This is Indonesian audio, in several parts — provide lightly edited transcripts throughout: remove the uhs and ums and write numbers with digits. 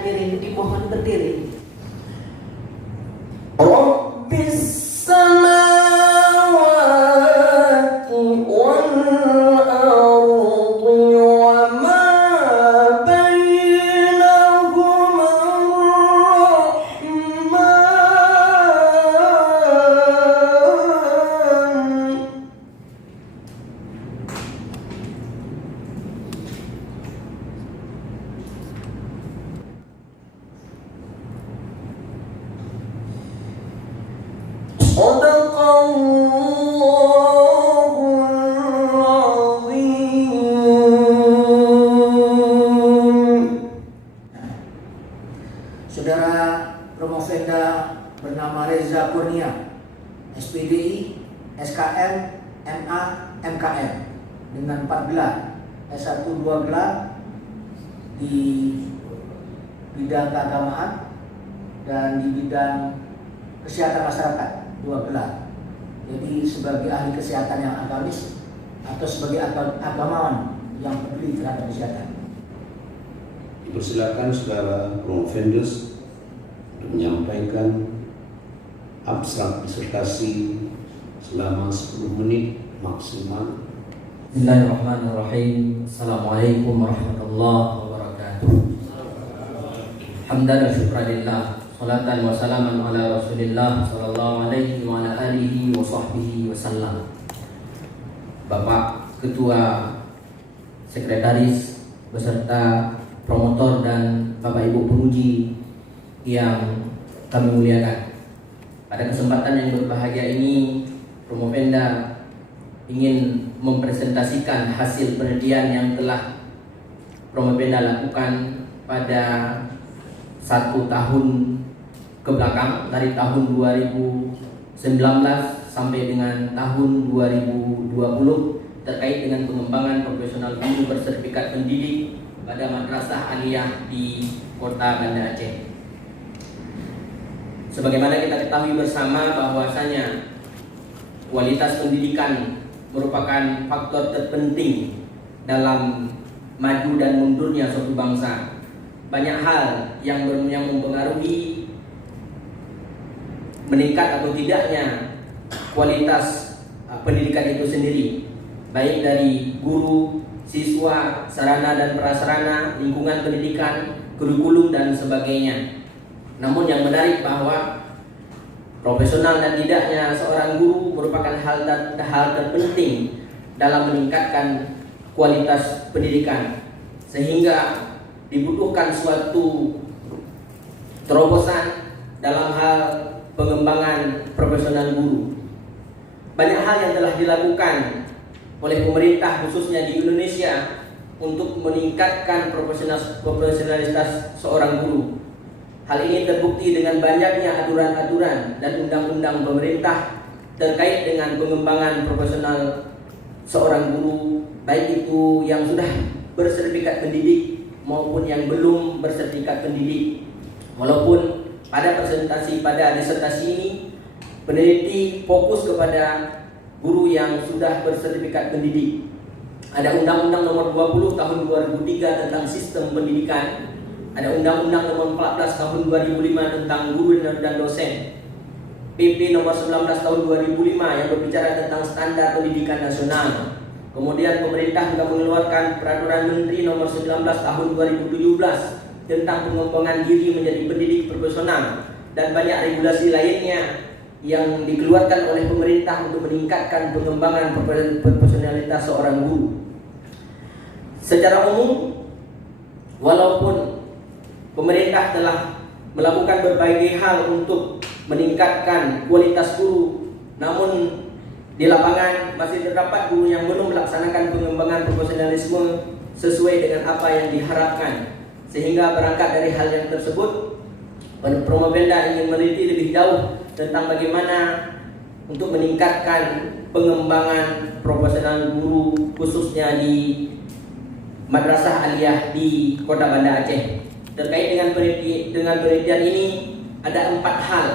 hadirin dimohon berdiri. Rabbis samawati wal ardi wa ma bainahuma rahman. Shadaqallahul azim. Saudara Promovenda bernama Reza Kurnia, SPDI, SKM, MA, MKM dengan 4 gelar, S1 2 gelar di bidang keagamaan dan di bidang kesehatan masyarakat 2 gelar. Jadi sebagai ahli kesehatan yang agamis atau sebagai agamawan yang peduli terhadap kesehatan. Dipersilakan saudara Promovendus untuk menyampaikan abstrak disertasi selama 10 menit maksimal. Bismillahirrahmanirrahim. Assalamualaikum warahmatullahi wabarakatuh. Hamdan wa syukranillah, salatan wa salaman ala Rasulillah sallallahu alaihi wa ala alihi wa sahbihi wasallam. Bapak Ketua, Sekretaris beserta promotor dan Bapak Ibu penguji yang kami muliakan. Pada kesempatan yang berbahagia ini, Promovenda ingin mempresentasikan hasil penelitian yang telah Promovenda lakukan pada 1 tahun ke belakang, dari tahun 2019 sampai dengan tahun 2020, terkait dengan pengembangan profesional guru bersertifikat pendidik pada Madrasah Aliyah di Kota Banda Aceh. Sebagaimana kita ketahui bersama bahwasanya kualitas pendidikan merupakan faktor terpenting dalam maju dan mundurnya suatu bangsa. Banyak hal yang mempengaruhi meningkat atau tidaknya kualitas pendidikan itu sendiri, baik dari guru, siswa, sarana dan prasarana, lingkungan pendidikan, kurikulum dan sebagainya. Namun yang menarik bahwa profesional dan tidaknya seorang guru merupakan hal terpenting dalam meningkatkan kualitas pendidikan, sehingga dibutuhkan suatu terobosan dalam hal pengembangan profesional guru. Banyak hal yang telah dilakukan oleh pemerintah khususnya di Indonesia untuk meningkatkan profesionalitas seorang guru. Hal ini terbukti dengan banyaknya aturan-aturan dan undang-undang pemerintah terkait dengan pengembangan profesional seorang guru, baik itu yang sudah bersertifikat pendidik maupun yang belum bersertifikat pendidik. Walaupun pada disertasi ini peneliti fokus kepada guru yang sudah bersertifikat pendidik. Ada Undang-Undang Nomor 20 Tahun 2003 tentang Sistem Pendidikan. Ada Undang-Undang Nomor 14 Tahun 2005 tentang Guru dan Dosen. PP Nomor 19 Tahun 2005 yang berbicara tentang Standar Pendidikan Nasional. Kemudian pemerintah juga mengeluarkan Peraturan Menteri Nomor 19 Tahun 2017 tentang pengembangan diri menjadi pendidik profesional, dan banyak regulasi lainnya yang dikeluarkan oleh pemerintah untuk meningkatkan pengembangan profesionalitas seorang guru. Secara umum, walaupun pemerintah telah melakukan berbagai hal untuk meningkatkan kualitas guru, namun di lapangan masih terdapat guru yang belum melaksanakan pengembangan profesionalisme sesuai dengan apa yang diharapkan. Sehingga berangkat dari hal yang tersebut, Promovenda ingin meneliti lebih jauh tentang bagaimana untuk meningkatkan pengembangan profesional guru khususnya di Madrasah Aliyah di Kota Banda Aceh. Terkait dengan penelitian ini, ada 4 hal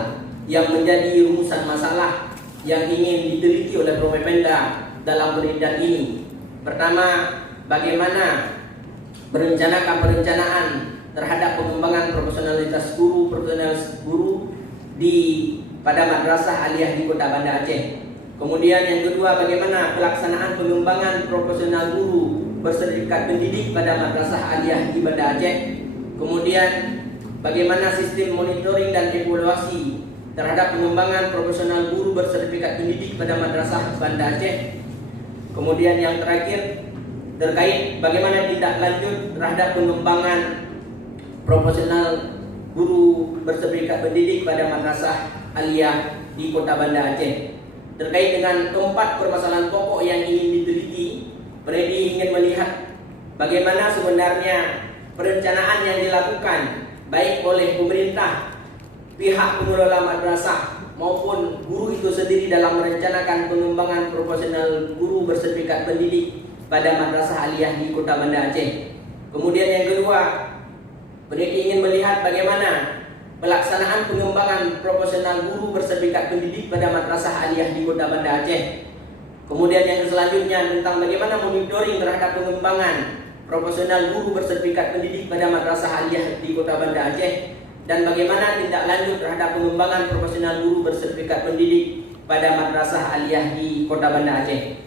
yang menjadi rumusan masalah yang ingin diteliti oleh Promovenda dalam penelitian ini. Pertama, bagaimana perencanaan terhadap pengembangan profesionalitas guru pada madrasah aliyah di Kota Banda Aceh. Kemudian yang kedua, bagaimana pelaksanaan pengembangan profesional guru bersertifikat pendidik pada madrasah aliyah di Banda Aceh. Kemudian bagaimana sistem monitoring dan evaluasi terhadap pengembangan profesional guru bersertifikat pendidik pada madrasah Banda Aceh. Kemudian yang terakhir terkait bagaimana tindak lanjut terhadap pengembangan profesional guru bersertifikat pendidik pada madrasah aliyah di Kota Banda Aceh. Terkait dengan 4 permasalahan pokok yang ingin diteliti, peneliti ingin melihat bagaimana sebenarnya perencanaan yang dilakukan baik oleh pemerintah, pihak pengelola madrasah maupun guru itu sendiri dalam merencanakan pengembangan profesional guru bersertifikat pendidik pada madrasah aliyah di Kota Banda Aceh. Kemudian yang kedua, peneliti ingin melihat bagaimana pelaksanaan pengembangan profesional guru bersertifikat pendidik pada madrasah aliyah di Kota Banda Aceh. Kemudian yang selanjutnya tentang bagaimana monitoring terhadap pengembangan profesional guru bersertifikat pendidik pada madrasah aliyah di Kota Banda Aceh, dan bagaimana tindak lanjut terhadap pengembangan profesional guru bersertifikat pendidik pada madrasah aliyah di Kota Banda Aceh.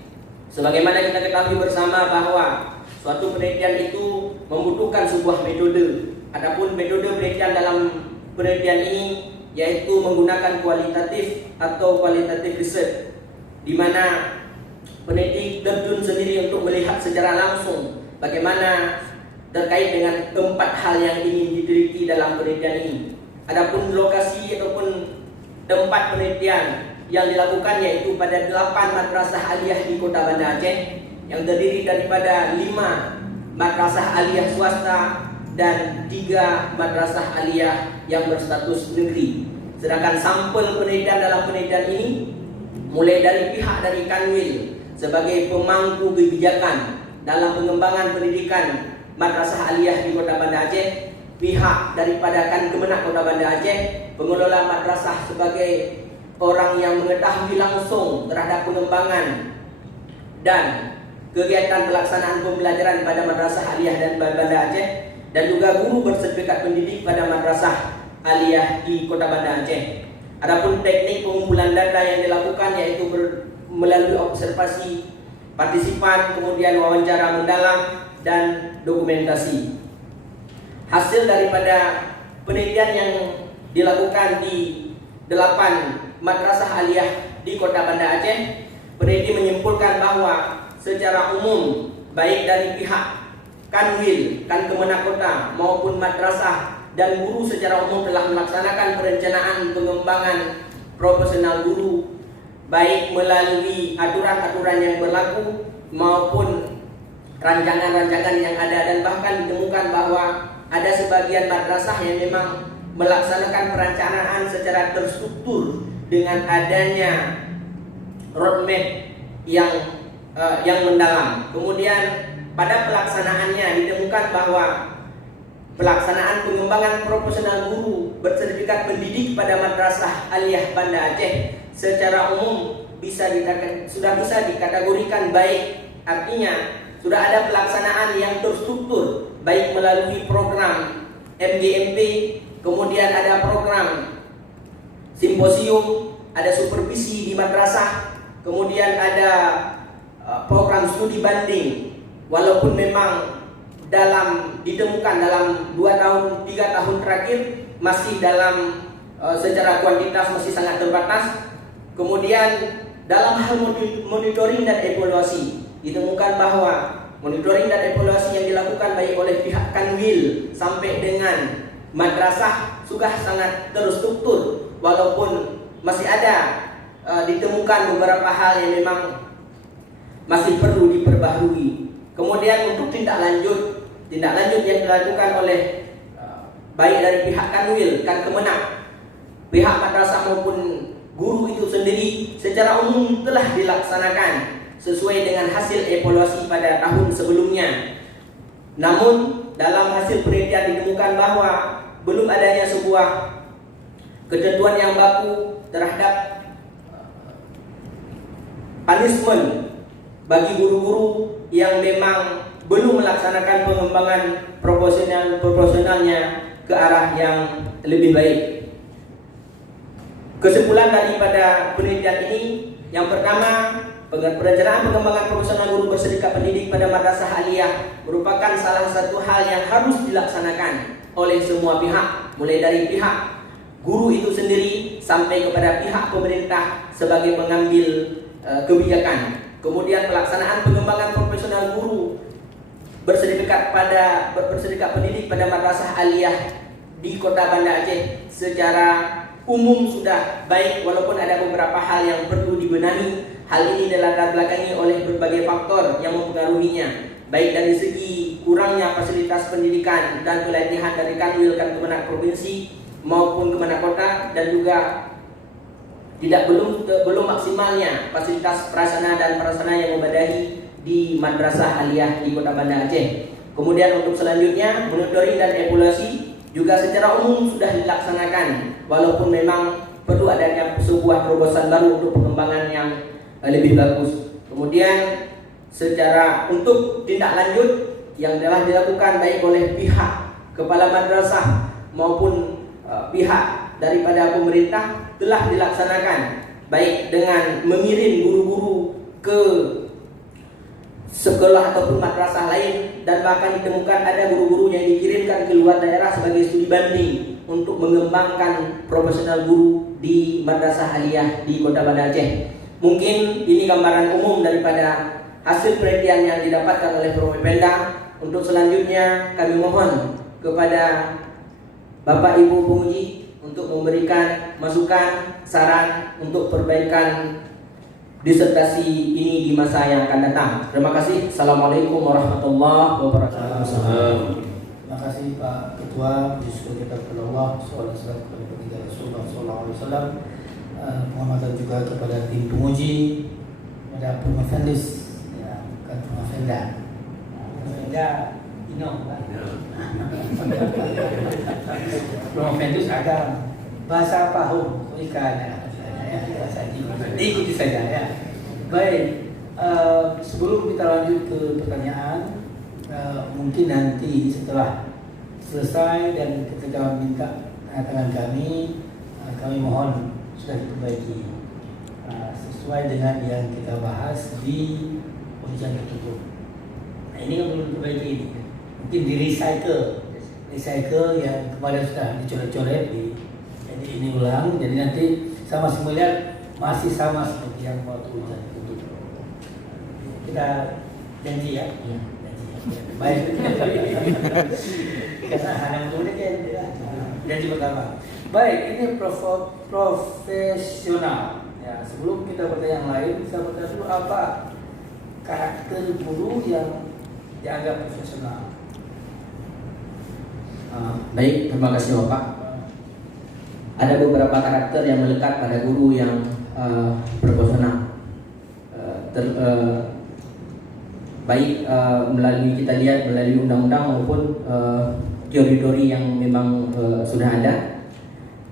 Sebagaimana kita ketahui bersama bahwa suatu penelitian itu membutuhkan sebuah metode. Adapun metode penelitian dalam penelitian ini yaitu menggunakan kualitatif atau kualitatif research, di mana peneliti terjun sendiri untuk melihat secara langsung bagaimana terkait dengan 4 hal yang ingin diteliti dalam penelitian ini. Adapun lokasi ataupun tempat penelitian yang dilakukan yaitu pada 8 madrasah aliyah di Kota Banda Aceh yang terdiri daripada 5 madrasah aliyah swasta dan 3 madrasah aliyah yang berstatus negeri. Sedangkan sampel penelitian dalam penelitian ini mulai dari pihak dari Kanwil sebagai pemangku kebijakan dalam pengembangan pendidikan madrasah aliyah di Kota Banda Aceh, pihak daripada Kemenak Kota Banda Aceh, pengelola madrasah sebagai orang yang mengetahui langsung terhadap pengembangan dan kegiatan pelaksanaan pembelajaran pada madrasah aliyah dan Banda Aceh, dan juga guru bersertifikat pendidik pada madrasah aliyah di Kota Banda Aceh. Adapun teknik pengumpulan data yang dilakukan yaitu melalui observasi partisipan, kemudian wawancara mendalam dan dokumentasi. Hasil daripada penelitian yang dilakukan di 8 madrasah aliyah di Kota Banda Aceh, peneliti menyimpulkan bahwa secara umum baik dari pihak Kanwil, Kemenak Kota maupun madrasah dan guru secara umum telah melaksanakan perencanaan pengembangan profesional guru baik melalui aturan-aturan yang berlaku maupun rancangan-rancangan yang ada, dan bahkan ditemukan bahwa ada sebagian madrasah yang memang melaksanakan perencanaan secara terstruktur dengan adanya roadmap yang mendalam. Kemudian pada pelaksanaannya ditemukan bahwa pelaksanaan pengembangan profesional guru bersertifikat pendidik pada madrasah aliyah Banda Aceh secara umum sudah bisa dikategorikan baik, artinya sudah ada pelaksanaan yang terstruktur baik melalui program MGMP, kemudian ada program simposium, ada supervisi di madrasah, kemudian ada program studi banding. Walaupun memang ditemukan dalam 2 tahun 3 tahun terakhir masih dalam secara kuantitas masih sangat terbatas. Kemudian dalam hal monitoring dan evaluasi ditemukan bahwa monitoring dan evaluasi yang dilakukan baik oleh pihak Kanwil sampai dengan madrasah sudah sangat terstruktur, walaupun masih ada ditemukan beberapa hal yang memang masih perlu diperbaharui. Kemudian untuk tindak lanjut yang dilakukan oleh baik dari pihak Kanwil, Kemenak, pihak madrasah maupun guru itu sendiri secara umum telah dilaksanakan sesuai dengan hasil evaluasi pada tahun sebelumnya. Namun dalam hasil penelitian ditemukan bahwa belum adanya sebuah ketentuan yang baku terhadap punishment bagi guru-guru yang memang belum melaksanakan pengembangan proporsionalnya ke arah yang lebih baik. Kesimpulan daripada penelitian ini, yang pertama, perencanaan pengembangan profesional guru berserikat pendidik pada madrasah aliyah merupakan salah satu hal yang harus dilaksanakan oleh semua pihak, mulai dari pihak guru itu sendiri sampai kepada pihak pemerintah sebagai pengambil kebijakan. Kemudian pelaksanaan pengembangan profesional guru berserikat pendidik pada madrasah aliyah di Kota Banda Aceh secara umum sudah baik, walaupun ada beberapa hal yang perlu dibenahi. Hal ini dilatar belakangi oleh berbagai faktor yang mempengaruhinya, baik dari segi kurangnya fasilitas pendidikan dan pelatihan dari Kanwil Kemenak Provinsi maupun Kemenak Kota, dan juga belum maksimalnya fasilitas prasarana dan prasarana yang memadai di madrasah aliyah di Kota Banda Aceh. Kemudian untuk selanjutnya, monitoring dan evaluasi juga secara umum sudah dilaksanakan, walaupun memang perlu adanya sebuah terobosan baru untuk pengembangan yang lebih bagus. Kemudian secara untuk tindak lanjut yang telah dilakukan baik oleh pihak kepala madrasah maupun pihak daripada pemerintah telah dilaksanakan, baik dengan mengirim guru-guru ke sekolah ataupun madrasah lain, dan bahkan ditemukan ada guru-guru yang dikirimkan ke luar daerah sebagai studi banding untuk mengembangkan profesional guru di madrasah aliyah di Kota Banda Aceh. Mungkin ini gambaran umum daripada hasil penelitian yang didapatkan oleh Pemda. Untuk selanjutnya kami mohon kepada Bapak Ibu penguji untuk memberikan masukan, saran untuk perbaikan disertasi ini di masa yang akan datang. Terima kasih. Assalamualaikum warahmatullahi wabarakatuh. Terima kasih Pak Ketua. Puji kita kepada Allah, sallallahu alaihi wasallam, Rasulullah sallallahu alaihi wasallam. Penghormatan juga kepada tim penguji, kepada Pemfendis, ya, bukan Pemfenda. Pemfenda Ino, Pemfendis agak bahasa pahum ikan ya. Bahasa ikuti saja ya. Baik, sebelum kita lanjut ke pertanyaan, mungkin nanti setelah selesai dan ketika minta tangan kami mohon sudah diperbaiki sesuai dengan yang kita bahas di ujian tertutup. Nah, ini yang belum diperbaiki ini. Mungkin di recycle yang kemarin sudah dicoret-coret jadi ini ulang. Jadi nanti saya masih melihat masih sama seperti yang waktu ujian tertutup. Kita janji ya. Baik. Karena hanya untuk ini janji pertama. Baik, ini profesional. Ya, sebelum kita bertanya yang lain, kita bertanya dulu apa karakter guru yang dianggap profesional. Baik, terima kasih Bapak. Ada beberapa karakter yang melekat pada guru yang profesional. Baik melalui kita lihat melalui undang-undang maupun teori-teori yang memang sudah ada.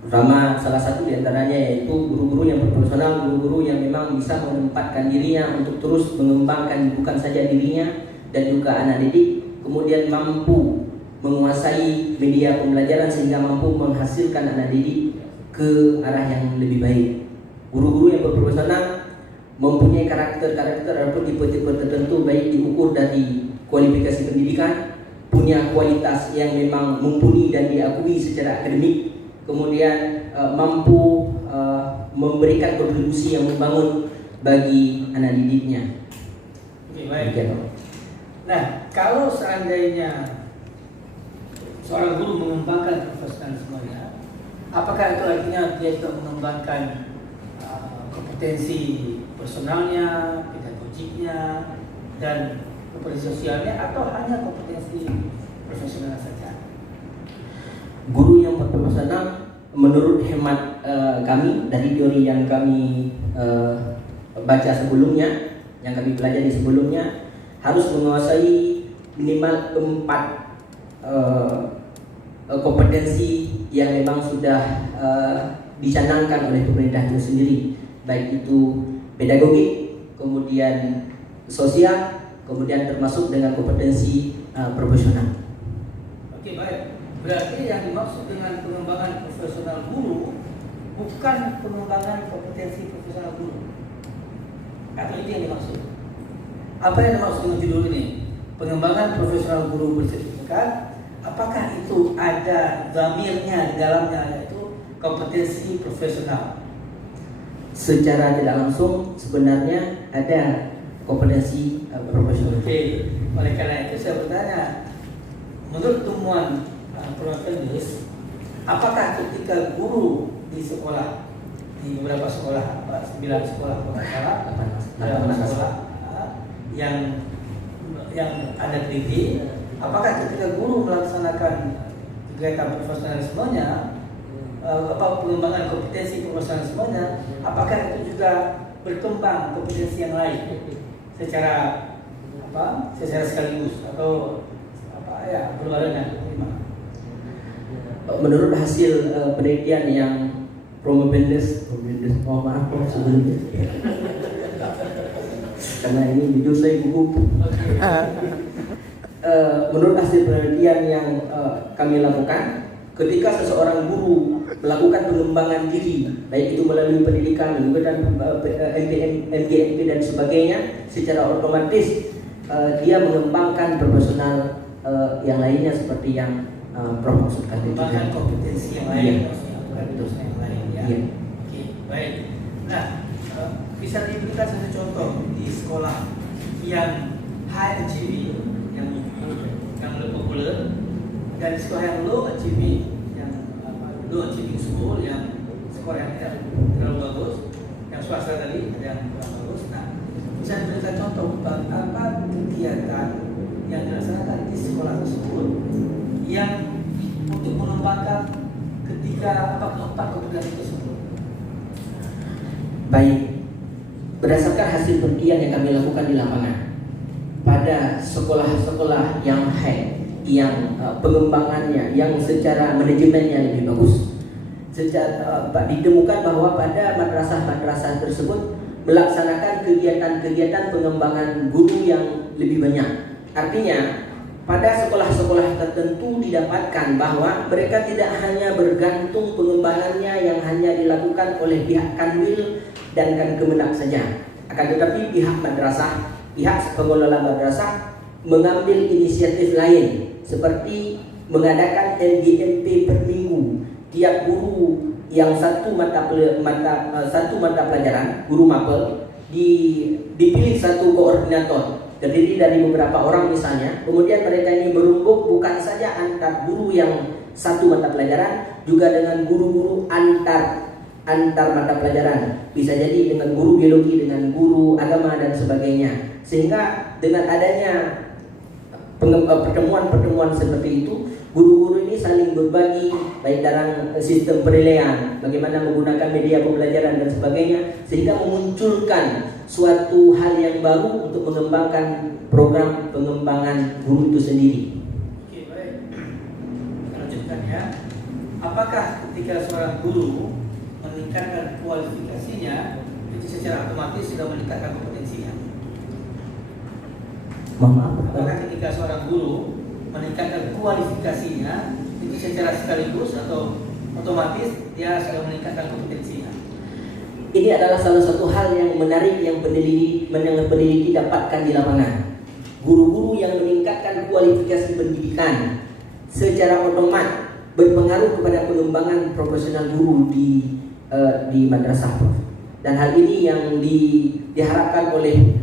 Pertama, salah satu diantaranya yaitu guru-guru yang berprofesional, guru-guru yang memang bisa menempatkan dirinya untuk terus mengembangkan bukan saja dirinya dan juga anak didik, kemudian mampu menguasai media pembelajaran sehingga mampu menghasilkan anak didik ke arah yang lebih baik. Guru-guru yang berprofesional mempunyai karakter-karakter ataupun tipe-tipe tertentu, baik diukur dari kualifikasi pendidikan, punya kualitas yang memang mumpuni dan diakui secara akademik, kemudian mampu memberikan kontribusi yang membangun bagi anak didiknya. Oke, baik. Nah, kalau seandainya seorang guru mengembangkan profesionalismenya, apakah itu artinya dia juga mengembangkan kompetensi personalnya, pedagogiknya, dan kompetensi sosialnya, atau hanya kompetensi profesional saja? Guru yang berprofesional menurut hemat kami dari teori yang kami baca sebelumnya, yang kami pelajari sebelumnya, harus menguasai minimal 4 kompetensi yang memang sudah dicanangkan oleh pemerintah itu sendiri, baik itu pedagogik, kemudian sosial, kemudian termasuk dengan kompetensi profesional. Oke, baik. Berarti yang dimaksud dengan pengembangan profesional guru bukan pengembangan kompetensi profesional guru. Atau itu yang dimaksud? Apa yang dimaksud dengan judul ini? Pengembangan profesional guru bersertifikat. Apakah itu ada dhamirnya di dalamnya, yaitu kompetensi profesional? Secara tidak langsung sebenarnya ada kompetensi profesional. Oke, oleh karena itu saya bertanya, menurut temuan Prof. Fendus, apakah ketika guru di sekolah, di beberapa sekolah, 9 sekolah kalau tidak salah, 8 sekolah yang ada teliti, apakah ketika guru melaksanakan kegiatan profesionalismenya, pengembangan kompetensi profesionalismenya, apakah itu juga berkembang kompetensi yang lain secara sekaligus atau berbarengan? Menurut hasil penelitian yang Prof. Fendus, maaf sebelumnya, karena ini judul saya buku. Menurut hasil penelitian yang kami lakukan, ketika seseorang guru melakukan pengembangan diri, baik itu melalui pendidikan, dan MGMP dan sebagainya, secara otomatis dia mengembangkan profesional yang lainnya seperti yang Prof maksudkan. Mengembangkan kompetensi yang lain, bukan yang lain. Ya. Iya. Oke, baik. Nah, bisa diberikan satu contoh di sekolah yang high achieving, yang lebih populer, dan sekolah yang low achieving, yang low achieving school, yang sekolah yang tidak terlalu bagus, yang swasta tadi ada yang kurang bagus. Nah, bisa diberikan contoh apa kegiatan yang dilaksanakan di sekolah tersebut yang untuk mengembangkan keempat kompetensi tersebut. Baik, berdasarkan hasil penelitian yang kami lakukan di lapangan, pada sekolah-sekolah yang high, yang pengembangannya, yang secara manajemennya lebih bagus, ditemukan bahwa pada madrasah-madrasah tersebut melaksanakan kegiatan-kegiatan pengembangan guru yang lebih banyak. Artinya, pada sekolah-sekolah tertentu didapatkan bahwa mereka tidak hanya bergantung pengembangannya yang hanya dilakukan oleh pihak Kanwil dan Kemenak saja, akan tetapi pihak madrasah, pihak pengelola madrasah mengambil inisiatif lain seperti mengadakan MGMP per minggu. Tiap guru yang satu mata pelajaran, guru mapel, dipilih satu koordinator terdiri dari beberapa orang misalnya. Kemudian mereka ini berumbuk bukan saja antar guru yang satu mata pelajaran, juga dengan guru-guru antar mata pelajaran. Bisa jadi dengan guru biologi, dengan guru agama dan sebagainya. Sehingga dengan adanya pertemuan-pertemuan seperti itu, guru-guru ini saling berbagi baik dalam sistem penilaian, bagaimana menggunakan media pembelajaran dan sebagainya, sehingga memunculkan suatu hal yang baru untuk mengembangkan program pengembangan guru itu sendiri. Oke, baik. Kita lanjutkan ya. Apakah ketika seorang guru meningkatkan kualifikasinya, itu secara otomatis sudah meningkatkan kompetensinya? Apakah ketika seorang guru meningkatkan kualifikasinya, itu secara sekaligus atau otomatis dia sudah meningkatkan kompetensinya? Ini adalah salah satu hal yang menarik yang peneliti dapatkan di lapangan. Guru-guru yang meningkatkan kualifikasi pendidikan secara otomatis berpengaruh kepada pengembangan profesional guru di madrasah. Dan hal ini yang diharapkan oleh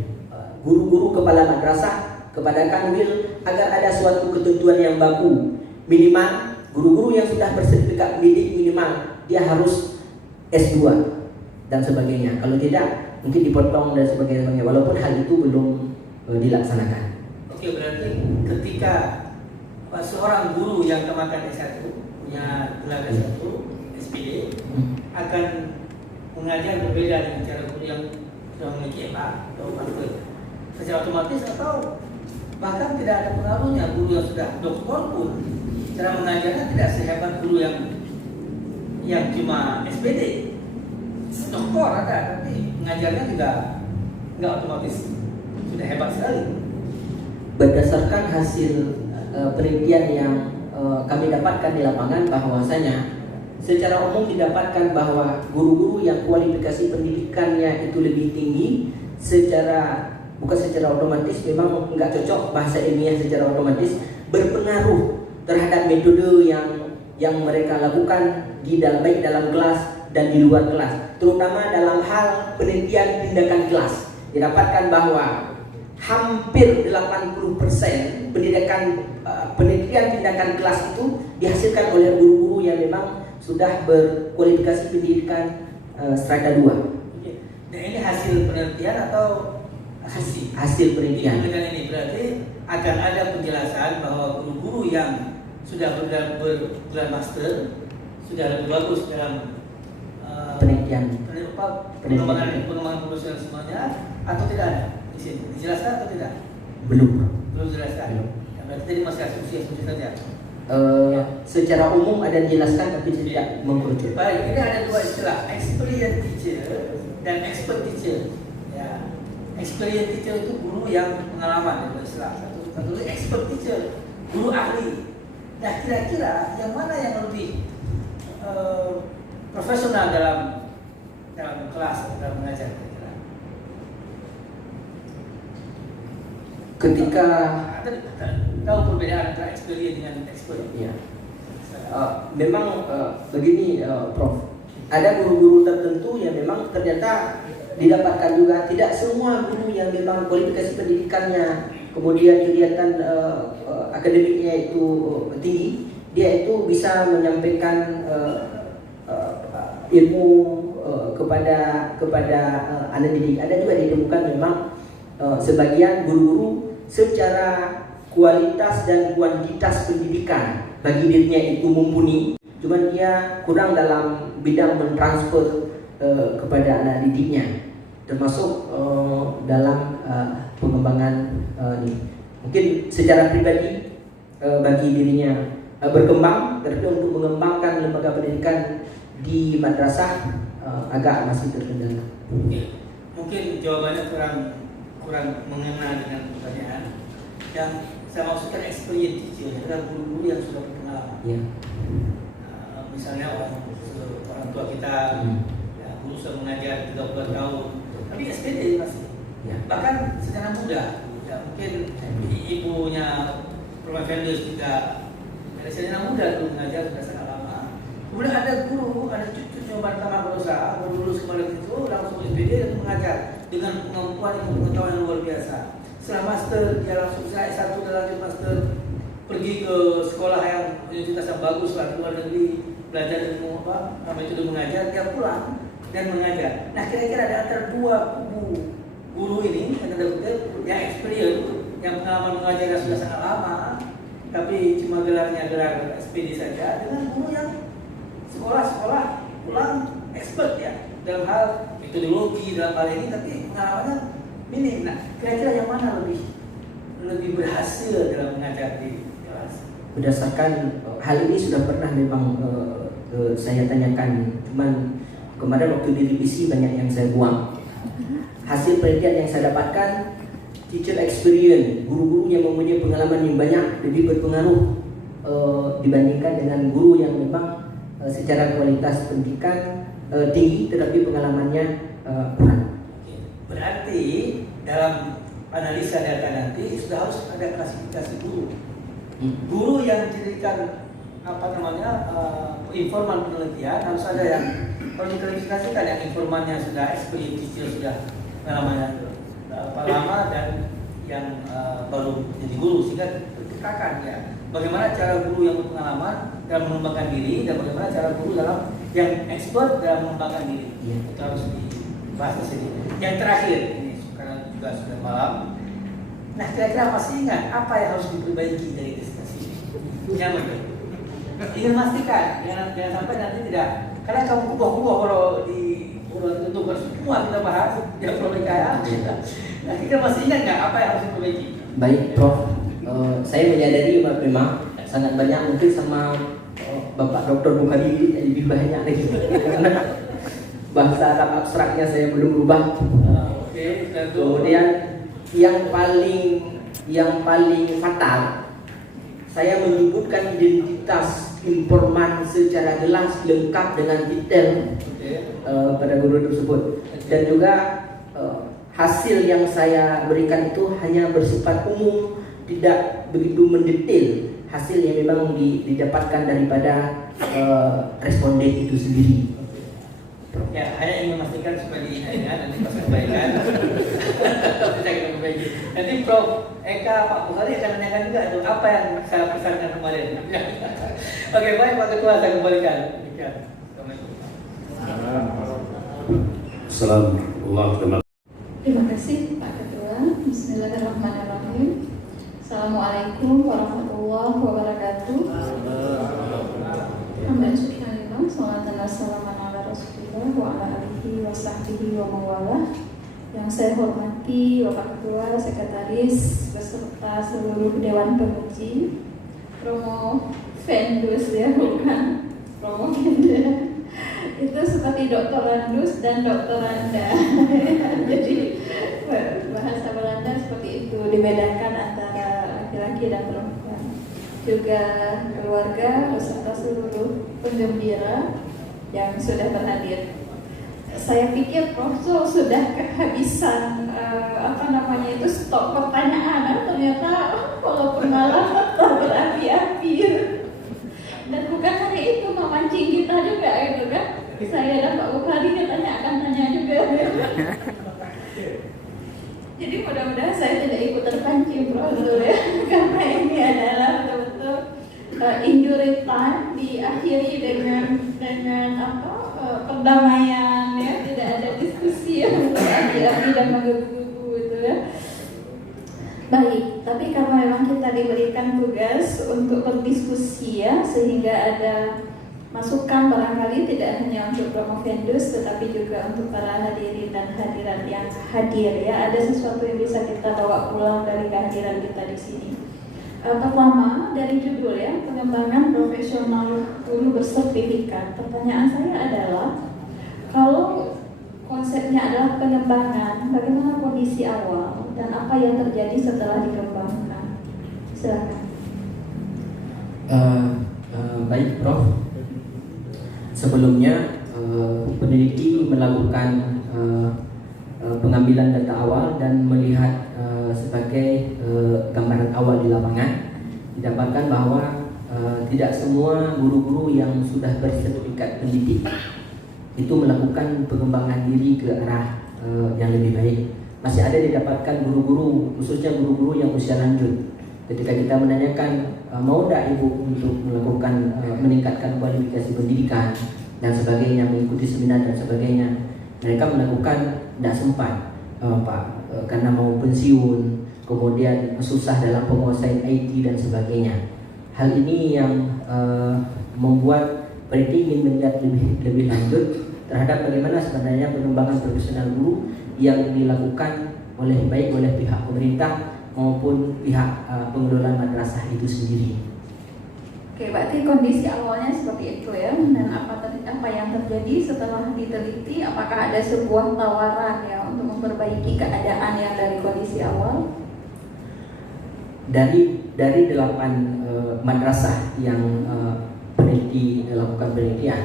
guru-guru kepala madrasah kepada Kanwil agar ada suatu ketentuan yang baku. Minimal guru-guru yang sudah bersertifikat pendidik, minimal dia harus S2 dan sebagainya. Kalau tidak, mungkin dipotong dan sebagainya. Walaupun hal itu belum dilaksanakan. Oke, berarti ketika seorang guru yang tamatkan S1, punya gelar S1, SPD, akan mengajar berbeda dengan cara guru yang sudah memiliki MA atau master, secara otomatis atau bahkan tidak ada pengaruhnya. Guru yang sudah doktor pun cara mengajarnya tidak sehebat guru yang cuma SPD. Doktor ada, tapi mengajarnya juga nggak otomatis sudah hebat sekali. berdasarkan hasil penelitian yang kami dapatkan di lapangan, bahwasanya secara umum didapatkan bahwa guru-guru yang kualifikasi pendidikannya itu lebih tinggi bukan secara otomatis, memang nggak cocok bahasa ilmiah secara otomatis, berpengaruh terhadap metode yang mereka lakukan baik dalam kelas dan di luar kelas, terutama dalam hal penelitian tindakan kelas. Didapatkan bahwa hampir 80% penelitian tindakan kelas itu dihasilkan oleh guru-guru yang memang sudah berkualifikasi pendidikan strata 2. Dan ini hasil penelitian atau hasil penelitian. Dengan ini berarti akan ada penjelasan bahwa guru-guru yang sudah bergelar master sudah lebih bagus dalam penelitian. Pengembangan profesional semuanya, atau tidak ada di sini? Dijelaskan atau tidak? Belum Dijelaskan. Ya, berarti tadi masih asumsi saja. Secara umum ada dijelaskan tapi tidak mengkerucut. Baik, ini ada dua istilah, experienced teacher dan expert teacher. Ya, experienced teacher itu guru yang pengalaman, ada istilah. Satu lagi expert teacher, guru ahli. Nah, kira-kira yang mana yang lebih profesional dalam kelas, dalam mengajar? Ketika tahu perbedaan antara experience dengan expert? Ya. Memang begini, Prof. Ada guru-guru tertentu yang memang ternyata didapatkan juga, tidak semua guru yang memang kualifikasi pendidikannya kemudian kegiatan akademiknya itu tinggi, dia itu bisa menyampaikan ilmu kepada anak didik. Ada juga ditemukan memang sebagian guru-guru secara kualitas dan kuantitas pendidikan bagi dirinya itu mumpuni, cuman dia kurang dalam bidang mentransfer kepada anak didiknya, termasuk dalam pengembangan ini. Mungkin secara pribadi bagi dirinya berkembang, tapi untuk mengembangkan lembaga pendidikan di madrasah agak masih terkendala. Mungkin jawabannya kurang mengena dengan pertanyaan. Yang saya maksudkan experience teacher adalah guru-guru yang sudah berpengalaman. Ya. Misalnya orang tua kita, ya, guru sudah mengajar 30 tahun, tapi SPD masih. Ya. Bahkan secara muda, ya, mungkin ibunya Prof. Fendus juga dari secara muda dulu mengajar sudah sangat lama. Kemudian ada guru, ada cucunya Mahkamah Berusaha, baru lulus kemarin itu langsung SPD dan mengajar dengan kemampuan dan pengetahuan yang luar biasa. Setelah master, dia langsung S1 dan lanjut master, pergi ke sekolah yang universitas yang bagus lah di luar negeri, belajar ilmu itu mengajar, dia pulang dan mengajar. Nah, kira-kira ada antara dua kubu guru ini yang experience, yang pengalaman mengajar sudah sangat lama, tapi cuma gelarnya gelar SPD saja, dengan guru yang sekolah pulang expert ya dalam hal metodologi, dalam hal ini, tapi pengalamannya minim. Nah, kira-kira yang mana lebih berhasil dalam mengajar di kelas? Berdasarkan hal ini sudah pernah memang saya tanyakan, cuman kemarin waktu di revisi banyak yang saya buang. Hasil penelitian yang saya dapatkan, teacher experience, guru-guru yang mempunyai pengalaman yang banyak lebih berpengaruh dibandingkan dengan guru yang memang secara kualitas pendidikan tinggi tetapi pengalamannya kurang. Berarti dalam analisa data nanti sudah harus ada klasifikasi guru. Guru yang dijadikan informan penelitian harus ada yang kalau diklasifikasikan, yang informannya sudah experience teacher, sudah pengalamannya lama, dan yang baru jadi guru, sehingga terpetakan ya bagaimana cara guru yang berpengalaman dalam mengembangkan diri dan bagaimana cara guru dalam yang expert dalam mengembangkan diri. Itu harus dibahas di sini. Yang terakhir ini karena juga sudah malam. Nah, kira-kira masih ingat apa yang harus diperbaiki dari diskusi ini? Yang betul. Ingin memastikan jangan sampai nanti tidak, karena kamu kubah-kubah kalau di tentukan semua kita bahas dia perbaikaya. Nah, kita masih ingat nggak apa yang harus diperbaiki? Baik, Prof. Saya menyadari memang sangat banyak, mungkin sama Bapak Dr. Bukhari lebih banyak lagi karena bahasa Arab abstraknya saya belum berubah. Oke, Kemudian yang paling yang paling fatal, saya menyebutkan identitas informan secara jelas, lengkap dengan detail pada guru tersebut, dan juga hasil yang saya berikan itu hanya bersifat umum, tidak begitu mendetail hasil yang memang didapatkan daripada responden itu sendiri. Ya, hanya ingin memastikan supaya diingat nanti pas kebaikan. Nanti Prof Eka, Pak Bukhari akan menanyakan juga tuh apa yang saya pesankan kemarin. Oke, baik Pak Ketua, saya kembalikan. Assalamualaikum. Terima kasih Pak Ketua. Bismillahirrahmanirrahim. Assalamualaikum warahmatullahi wabarakatuh. Alhamdulillah, salatan wassalamu ala Rasulillah wa ala alihi wa sahbihi wa mawalah. Yang saya hormati Bapak Ketua, Sekretaris beserta seluruh Dewan Penguji, Romo Vendus ya, bukan Romo Vendus. Itu seperti doktorandus dan doktoranda. Jadi bahasa Belanda seperti itu, dibedakan antara laki-laki dan perempuan. Juga keluarga beserta seluruh penggembira yang sudah berhadir. Saya pikir Prof sudah kehabisan stok pertanyaan, ternyata walaupun malah tak berapi-api. Dan bukan hanya itu, memancing kita juga gitu kan. Saya dan Pak Bukhari katanya akan tanya juga. Jadi mudah-mudahan saya tidak ikut terpancing Prof ya, karena ini adalah betul-betul injury time diakhiri dengan perdamaian ya, tidak ada diskusi yang berapi-api dan menggebu-gebu itu ya. Baik, tapi karena memang kita diberikan tugas untuk berdiskusi ya, sehingga ada masukan barangkali tidak hanya untuk Romo Vendus tetapi juga untuk para hadirin dan hadirat yang hadir ya. Ada sesuatu yang bisa kita bawa pulang dari kehadiran kita di sini. Pertama, dari judul ya, pengembangan profesional guru bersertifikat. Pertanyaan saya adalah, kalau konsepnya adalah pengembangan, bagaimana kondisi awal dan apa yang terjadi setelah dikembangkan? Silakan. Baik Prof. Sebelumnya peneliti melakukan pengambilan data awal dan melihat sebagai gambaran awal di lapangan, didapatkan bahwa tidak semua guru-guru yang sudah bersertifikat pendidik itu melakukan pengembangan diri ke arah yang lebih baik. Masih ada didapatkan guru-guru, khususnya guru-guru yang usia lanjut. Ketika kita menanyakan mau tak ibu untuk melakukan meningkatkan kualifikasi pendidikan dan sebagainya, mengikuti seminar dan sebagainya, mereka melakukan tidak sempat Pak, karena mau pensiun, kemudian susah dalam penguasaan IT dan sebagainya. Hal ini yang membuat peneliti ingin melihat lebih lanjut terhadap bagaimana sebenarnya pengembangan profesional guru yang dilakukan oleh pihak pemerintah maupun pihak pengelola madrasah itu sendiri. Oke, berarti kondisi awalnya seperti itu ya. Dan apa yang terjadi setelah diteliti? Apakah ada sebuah tawaran ya untuk memperbaiki keadaan yang dari kondisi awal? Dari 8 madrasah yang peneliti melakukan penelitian,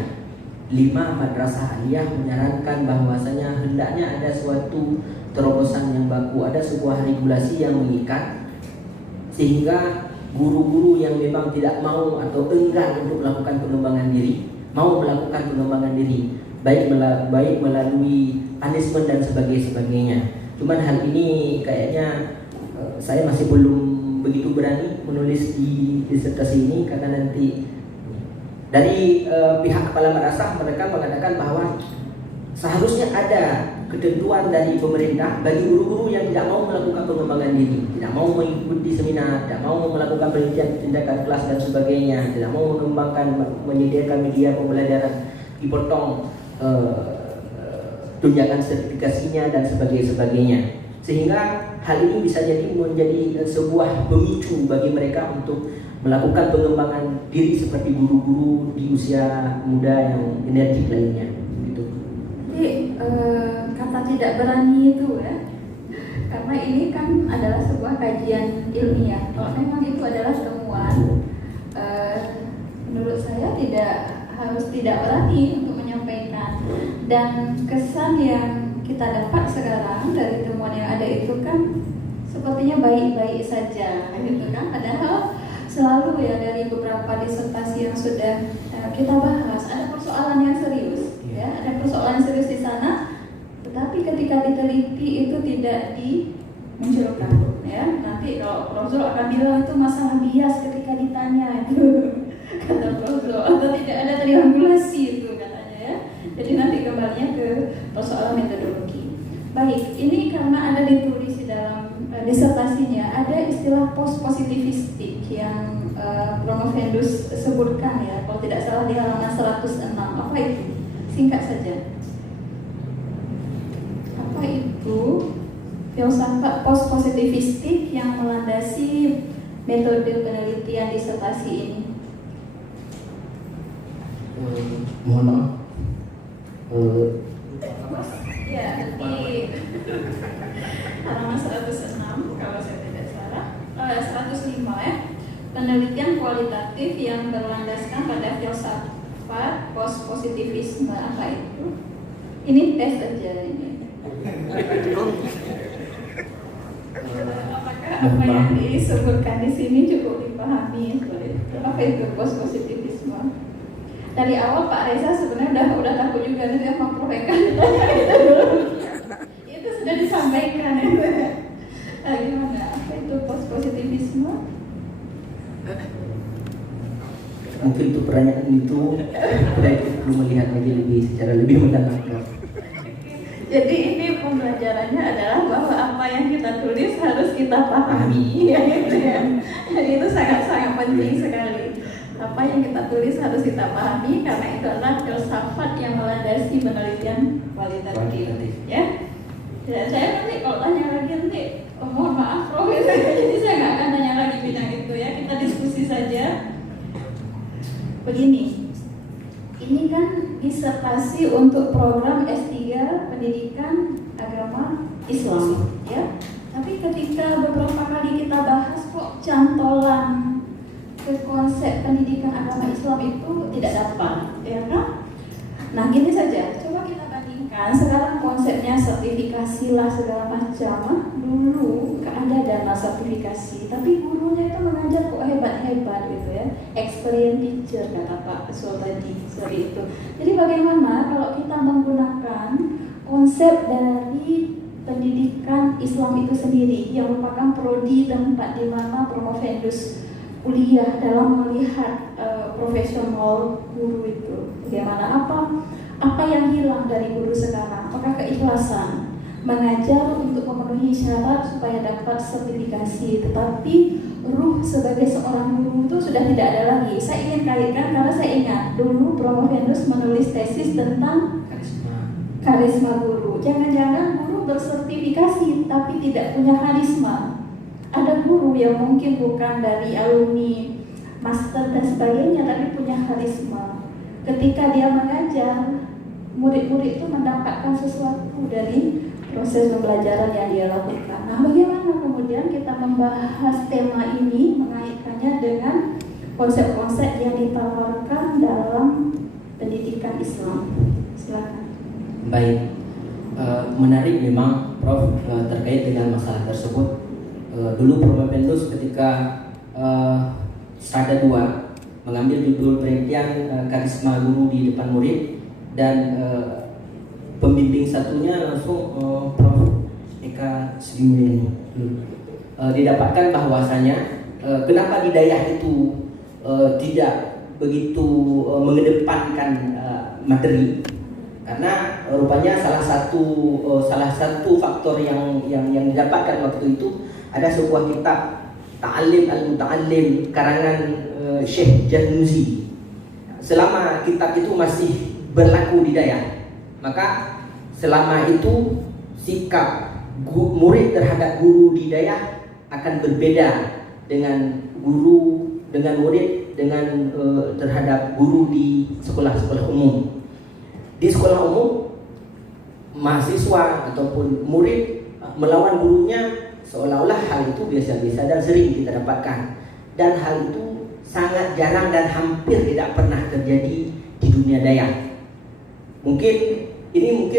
5 madrasah aliyah menyarankan bahwasanya hendaknya ada suatu terobosan yang baku, ada sebuah regulasi yang mengikat sehingga guru-guru yang memang tidak mau atau enggan untuk melakukan pengembangan diri mau melakukan pengembangan diri, baik melalui punishment dan sebagainya. Cuman hal ini kayaknya saya masih belum begitu berani menulis di disertasi ini, karena nanti dari pihak kepala madrasah mereka mengatakan bahwa seharusnya ada ketentuan dari pemerintah bagi guru-guru yang tidak mau melakukan pengembangan diri, tidak mau mengikuti seminar, tidak mau melakukan penelitian tindakan kelas dan sebagainya, tidak mau menyediakan media pembelajaran, dipotong tunjangan sertifikasinya dan sebagainya. Sehingga hal ini bisa menjadi sebuah pemicu bagi mereka untuk melakukan pengembangan diri seperti guru-guru di usia muda yang energik lainnya. Jadi kata tidak berani itu ya, Karena ini kan adalah sebuah kajian ilmiah. Kalau memang itu adalah temuan, menurut saya tidak berani untuk menyampaikan. Dan kesan yang kita dapat sekarang dari temuan yang ada itu kan sepertinya baik-baik saja, gitu kan? Padahal selalu ya dari beberapa disertasi yang sudah kita bahas ada persoalan yang serius, ya, ada persoalan serius di sana. Tetapi ketika diteliti itu tidak dimunculkan, ya. Nanti kalau Prof Zul akan bilang itu masalah bias ketika ditanya itu, kata Prof Zul, atau tidak ada triangulasi itu katanya, ya. Jadi nanti kembalinya ke persoalan metodologi. Baik, ini karena ada ditulis di dalam disertasinya ada istilah post-positivistik yang Promovendus sebutkan, ya, kalau tidak salah di halaman 106. Apa itu? Singkat saja. Apa itu filsafat post-positivistik yang melandasi metode penelitian disertasi ini? Mohon maaf. Ya, di halaman 106 kalau saya tidak salah, 105 ya. Penelitian kualitatif yang berlandaskan pada filsafat post-positivisme. Apa itu? Ini tes aja ini. Apakah apa yang disebutkan di sini cukup dipahami? Apa itu post-positivisme? Dari awal Pak Reza sebenarnya udah takut juga nanti sama Prof Eka ditanya itu dulu. Itu sudah disampaikan ya. Gimana? Apa itu post-positivisme? Mungkin untuk pertanyaan itu kita perlu melihat lagi secara lebih mendalam. Jadi ini pembelajarannya adalah bahwa apa yang kita tulis harus kita pahami, ya gitu ya. Jadi itu sangat-sangat penting sekali. Apa yang kita tulis harus kita pahami karena itu adalah filsafat yang melandasi penelitian kualitatif, ya. Dan saya nanti kalau tanya lagi nanti, mohon maaf Prof, jadi saya nggak akan tanya lagi bidang itu, ya. Kita diskusi saja. Begini, ini kan disertasi untuk program S3 Pendidikan Agama Islam, ya. Tapi ketika beberapa kali kita bahas kok cantolan ke konsep pendidikan agama Islam itu tidak dapat, ya kan? Nah, gini saja, coba kita bandingkan. Sekarang konsepnya sertifikasi lah segala macam. Dulu gak ada dana sertifikasi, tapi gurunya itu mengajar kok hebat-hebat gitu ya. Experience teacher kata Pak Sul tadi, seperti itu. Jadi bagaimana kalau kita menggunakan konsep dari pendidikan Islam itu sendiri yang merupakan prodi tempat di mana Promovendus kuliah dalam melihat profesional guru itu. Bagaimana apa yang hilang dari guru sekarang? Apakah keikhlasan mengajar untuk memenuhi syarat supaya dapat sertifikasi, tetapi ruh sebagai seorang guru itu sudah tidak ada lagi. Saya ingin kaitkan karena saya ingat dulu Promovendus menulis tesis tentang karisma guru. Jangan-jangan guru bersertifikasi tapi tidak punya karisma. Ada guru yang mungkin bukan dari alumni master dan sebagainya tapi punya karisma. Ketika dia mengajar, murid-murid itu mendapatkan sesuatu dari proses pembelajaran yang dia lakukan. Nah, bagaimana kemudian kita membahas tema ini, mengaitkannya dengan konsep-konsep yang ditawarkan dalam pendidikan Islam? Silakan. Baik, menarik memang Prof terkait dengan masalah tersebut. Dulu Promovendus ketika strata 2 mengambil judul penelitian karisma guru di depan murid, dan pembimbing satunya langsung Prof Eka Srimulya. Didapatkan bahwasanya kenapa di daerah itu tidak begitu mengedepankan materi, karena rupanya salah satu faktor yang didapatkan waktu itu ada sebuah kitab Ta'alim al-Muta'allim karangan Syekh Januzi. Selama kitab itu masih berlaku di daerah, maka selama itu sikap murid terhadap guru di daerah akan berbeda dengan murid terhadap guru di sekolah-sekolah umum. Di sekolah umum, mahasiswa ataupun murid melawan gurunya seolah-olah hal itu biasa-biasa dan sering kita dapatkan, dan hal itu sangat jarang dan hampir tidak pernah terjadi di dunia Dayak. Mungkin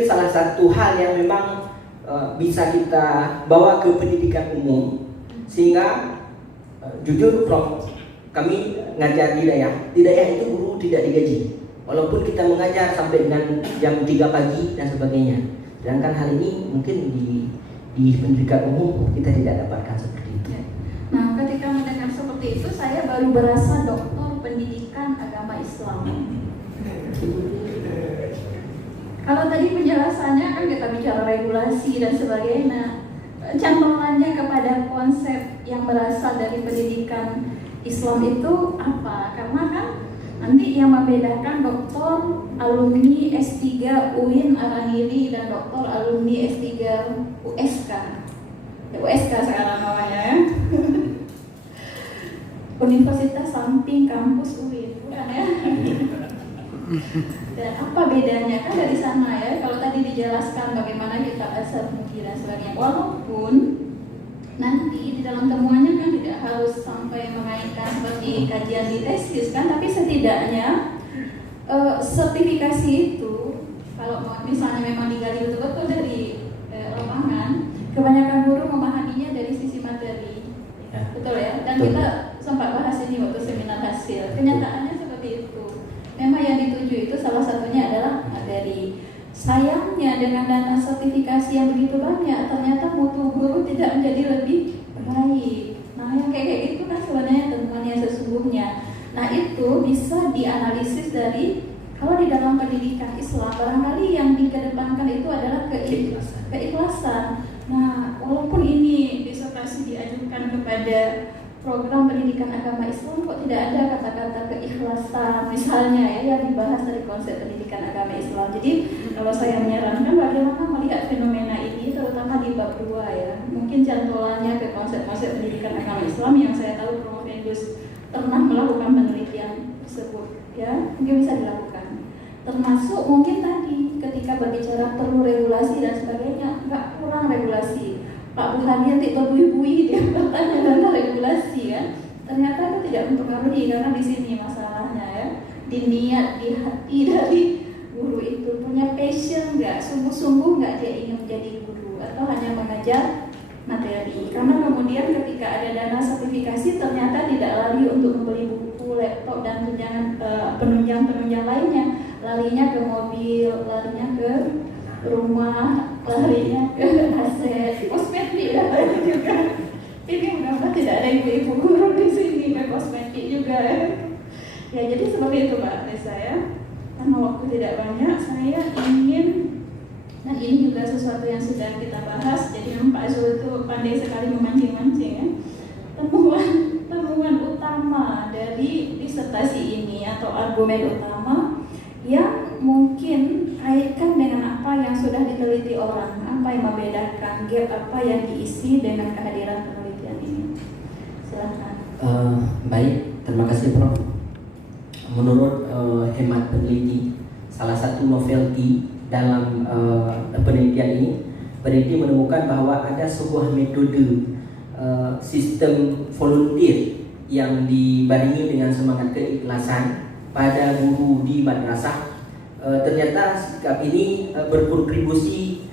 salah satu hal yang memang bisa kita bawa ke pendidikan umum, sehingga jujur Prof, kami ngajar di Dayak itu guru tidak digaji, walaupun kita mengajar sampai dengan jam 3 pagi dan sebagainya. Sedangkan hal ini mungkin di pendidikan umum kita tidak dapatkan seperti itu. Nah, ketika mendengar seperti itu, saya baru berasa doktor pendidikan agama Islam. Kalau tadi penjelasannya kan kita bicara regulasi dan sebagainya, cantolannya kepada konsep yang berasal dari pendidikan Islam itu apa? Karena kan nanti yang membedakan doktor alumni S3 UIN Araniri dan doktor alumni S3 USK. USK sekarang namanya ya. Universitas samping kampus UIN, bukan ya? Dan apa bedanya kan dari sana ya? Kalau tadi dijelaskan bagaimana kita asal mugi dan sebagainya, walaupun nanti di dalam temuannya kan tidak harus sampai mengaitkan seperti kajian di tesis kan, tapi setidaknya sertifikasi itu kalau misalnya memang digali betul-betul dari lapangan, kebanyakan guru memahaminya dari sisi materi, betul ya? Dan kita sempat bahas ini waktu seminar hasil. Kenyataannya seperti itu. Memang yang dituju itu salah satunya adalah materi. Sayangnya dengan dana sertifikasi yang begitu banyak, ternyata mutu guru tidak menjadi lebih baik. Nah, yang kayak gitu kan sebenarnya temuannya sesungguhnya. Nah, itu bisa dianalisis dari kalau di dalam pendidikan Islam barangkali yang dikedepankan itu adalah keikhlasan. Nah, walaupun ini disertasi diajukan kepada program pendidikan agama Islam, kok tidak ada kata-kata keikhlasan misalnya ya yang dibahas dari konsep pendidikan agama Islam. Jadi kalau saya menyarankan bagaimana melihat fenomena ini terutama di bab 2 ya, mungkin cantolannya ke konsep-konsep pendidikan agama Islam yang saya tahu Prof. Fendus pernah melakukan penelitian tersebut ya, mungkin bisa dilakukan. Termasuk mungkin tadi ketika berbicara perlu regulasi dan sebagainya, nggak kurang regulasi. Pak Burhani nanti terbui-bui dia bertanya tentang regulasi kan, ternyata itu tidak mempengaruhi karena di sini masalahnya ya, di niat, di hati dari guru itu punya passion nggak, sungguh-sungguh nggak dia ingin menjadi guru atau hanya mengajar materi. Karena kemudian ketika ada dana sertifikasi ternyata tidak lari untuk membeli buku, laptop dan penunjang lainnya, larinya ke mobil, larinya ke rumah, larinya ke aset kosmetik dan lain juga. Ini mudah-mudahan tidak ada ibu-ibu guru di sini ke kosmetik juga ya. Jadi seperti itu Mbak Lisa ya. Karena waktu tidak banyak, saya ingin, dan ini juga sesuatu yang sudah kita bahas. Jadi memang Pak Zul itu pandai sekali memancing-mancing ya. Temuan utama dari disertasi ini atau argumen utama yang mungkin kaitkan dengan apa yang sudah diteliti orang, apa yang membedakan, gap apa yang diisi dengan kehadiran penelitian ini. Silakan. Baik, terima kasih Prof. Menurut hemat peneliti, salah satu novelty dalam penelitian ini, peneliti menemukan bahwa ada sebuah metode sistem volunteer yang dibarengi dengan semangat keikhlasan pada guru di madrasah. Ternyata sikap ini berkontribusi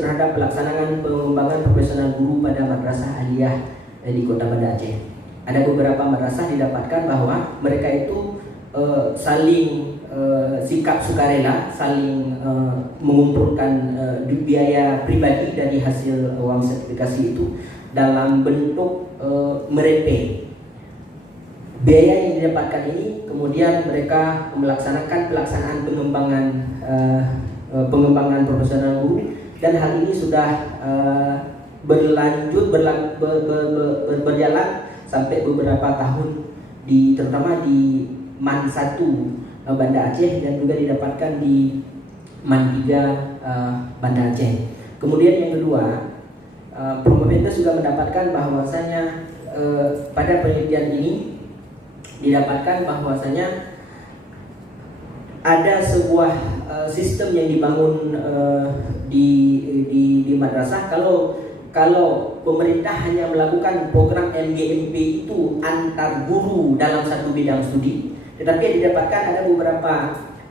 terhadap pelaksanaan pengembangan profesional guru pada madrasah aliyah di Kota Banda Aceh. Ada beberapa madrasah didapatkan bahwa mereka itu saling sikap sukarela, saling mengumpulkan biaya pribadi dari hasil uang sertifikasi itu dalam bentuk merepe. Biaya yang didapatkan ini kemudian mereka melaksanakan pelaksanaan pengembangan profesional guru, dan hal ini sudah berjalan sampai beberapa tahun terutama di MAN 1 Banda Aceh dan juga didapatkan di MAN 3 Banda Aceh. Kemudian yang kedua, Prof. Fendus juga mendapatkan bahwasanya pada penelitian ini didapatkan bahwasanya ada sebuah sistem yang dibangun di madrasah. Kalau pemerintah hanya melakukan program MGMP itu antar guru dalam satu bidang studi, tetapi yang didapatkan ada beberapa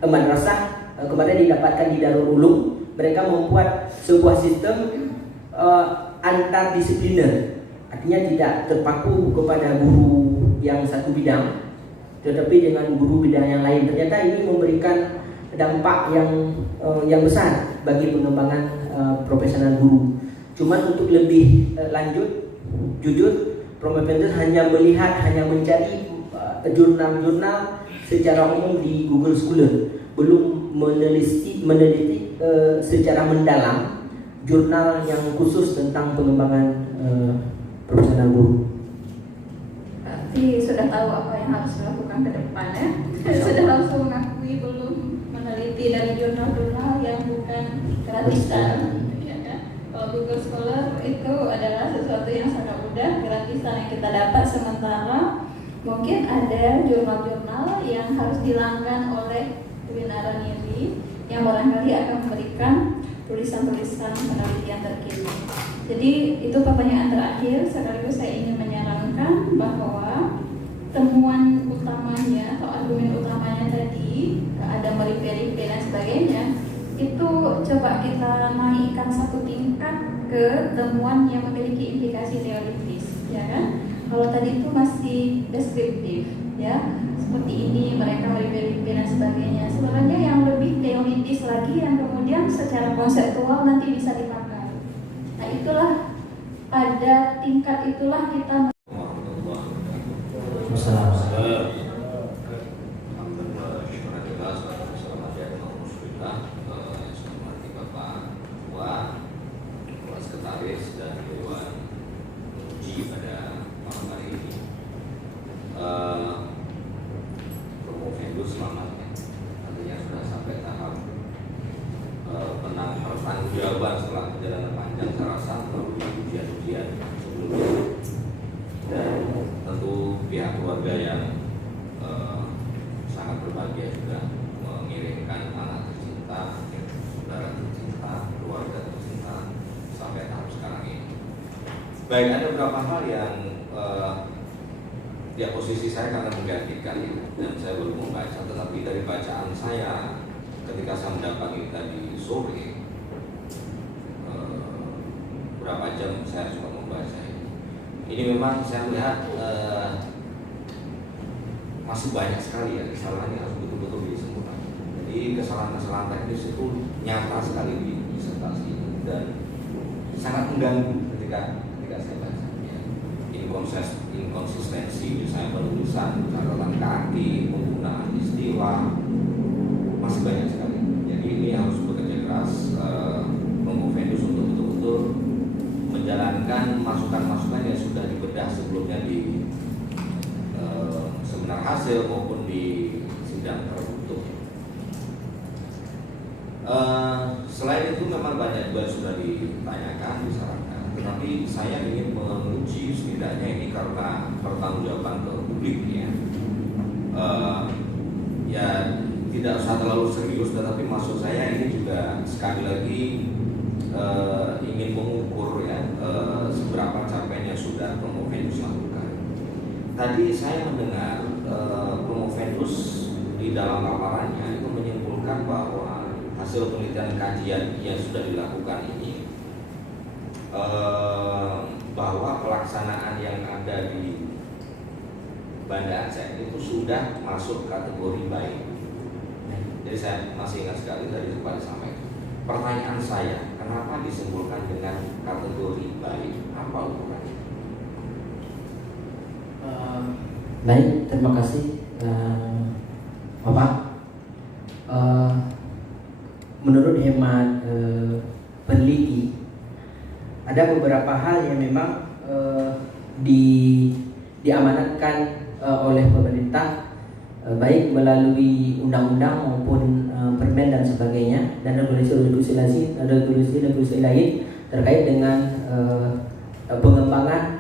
madrasah kemarin didapatkan di Darul Ulum, mereka membuat sebuah sistem antar disipliner, artinya tidak terpaku kepada guru yang satu bidang, tetapi dengan guru bidang yang lain. Ternyata ini memberikan dampak yang besar bagi pengembangan profesional guru. Cuman untuk lebih lanjut, jujur, Promovendus hanya mencari jurnal-jurnal secara umum di Google Scholar, belum meneliti secara mendalam jurnal yang khusus tentang pengembangan profesional guru. Berarti sudah tahu apa yang harus dilakukan ke depan ya? Sudah langsung mengakui belum meneliti dari jurnal-jurnal yang bukan gratisan. Kalau Google Scholar itu adalah sesuatu yang sangat mudah, gratisan yang kita dapat, sementara mungkin ada jurnal-jurnal yang harus dilanggan oleh Wina Ranieri yang barangkali akan memberikan tulisan-tulisan penelitian terkini. Jadi itu pertanyaan terakhir, sekaligus saya ingin menyarankan bahwa temuan utamanya atau argumen utamanya tadi, ada meriperi dan sebagainya, itu coba kita naikkan satu tingkat ke temuan yang memiliki implikasi teoritis, ya kan? Kalau tadi itu masih deskriptif, ya, seperti ini mereka meriperi dan sebagainya. Sebenarnya yang lebih teoritis lagi yang kemudian secara konseptual nanti bisa dipakai. Nah itulah, pada tingkat itulah kita jawaban setelah perjalanan panjang saya rasa melalui ujian-ujian sebelumnya, dan tentu pihak keluarga yang sangat berbahagia juga mengirimkan anak tercinta, saudara tercinta, keluarga tercinta sampai tahap sekarang ini. Baik, ada beberapa hal yang ya posisi saya karena menggantikan dan saya belum membaca, tetapi dari bacaan saya ketika saya mendapat tadi sore, berapa jam saya coba membaca ini memang saya lihat masih banyak sekali ya kesalahan yang harus betul-betul disembuhkan. Jadi kesalahan-kesalahan teknis itu nyata sekali di disertasi ini dan sangat mengganggu ketika saya baca ya. Inkonsistensi misalnya penulisan, catatan kaki, penggunaan istilah masih banyak sekali. Jadi ini harus bekerja keras Promovendus untuk betul-betul menjalankan masukan-masukan yang sudah dibedah sebelumnya di seminar hasil maupun di sidang tertutup. Selain itu memang banyak juga sudah ditanyakan, disarankan, tetapi saya ingin menguji setidaknya ini karena pertanggungjawaban ke publik ya. Ya tidak usah terlalu serius, tetapi maksud saya ini juga sekali lagi ingin mengukur ya seberapa capainya sudah Promovendus lakukan. Tadi saya mendengar Promovendus di dalam paparannya itu menyimpulkan bahwa hasil penelitian kajian yang sudah dilakukan ini bahwa pelaksanaan yang ada di Banda Aceh itu sudah masuk kategori baik. Jadi saya masih ingat sekali tadi sempat disampaikan. Pertanyaan saya, kenapa disimpulkan dengan kategori baik? Apa ukurannya? Baik, terima kasih Bapak. Menurut hemat peneliti, ada beberapa hal yang memang diamanatkan oleh pemerintah, baik melalui undang-undang maupun permen dan sebagainya, dan regulasi lain terkait dengan pengembangan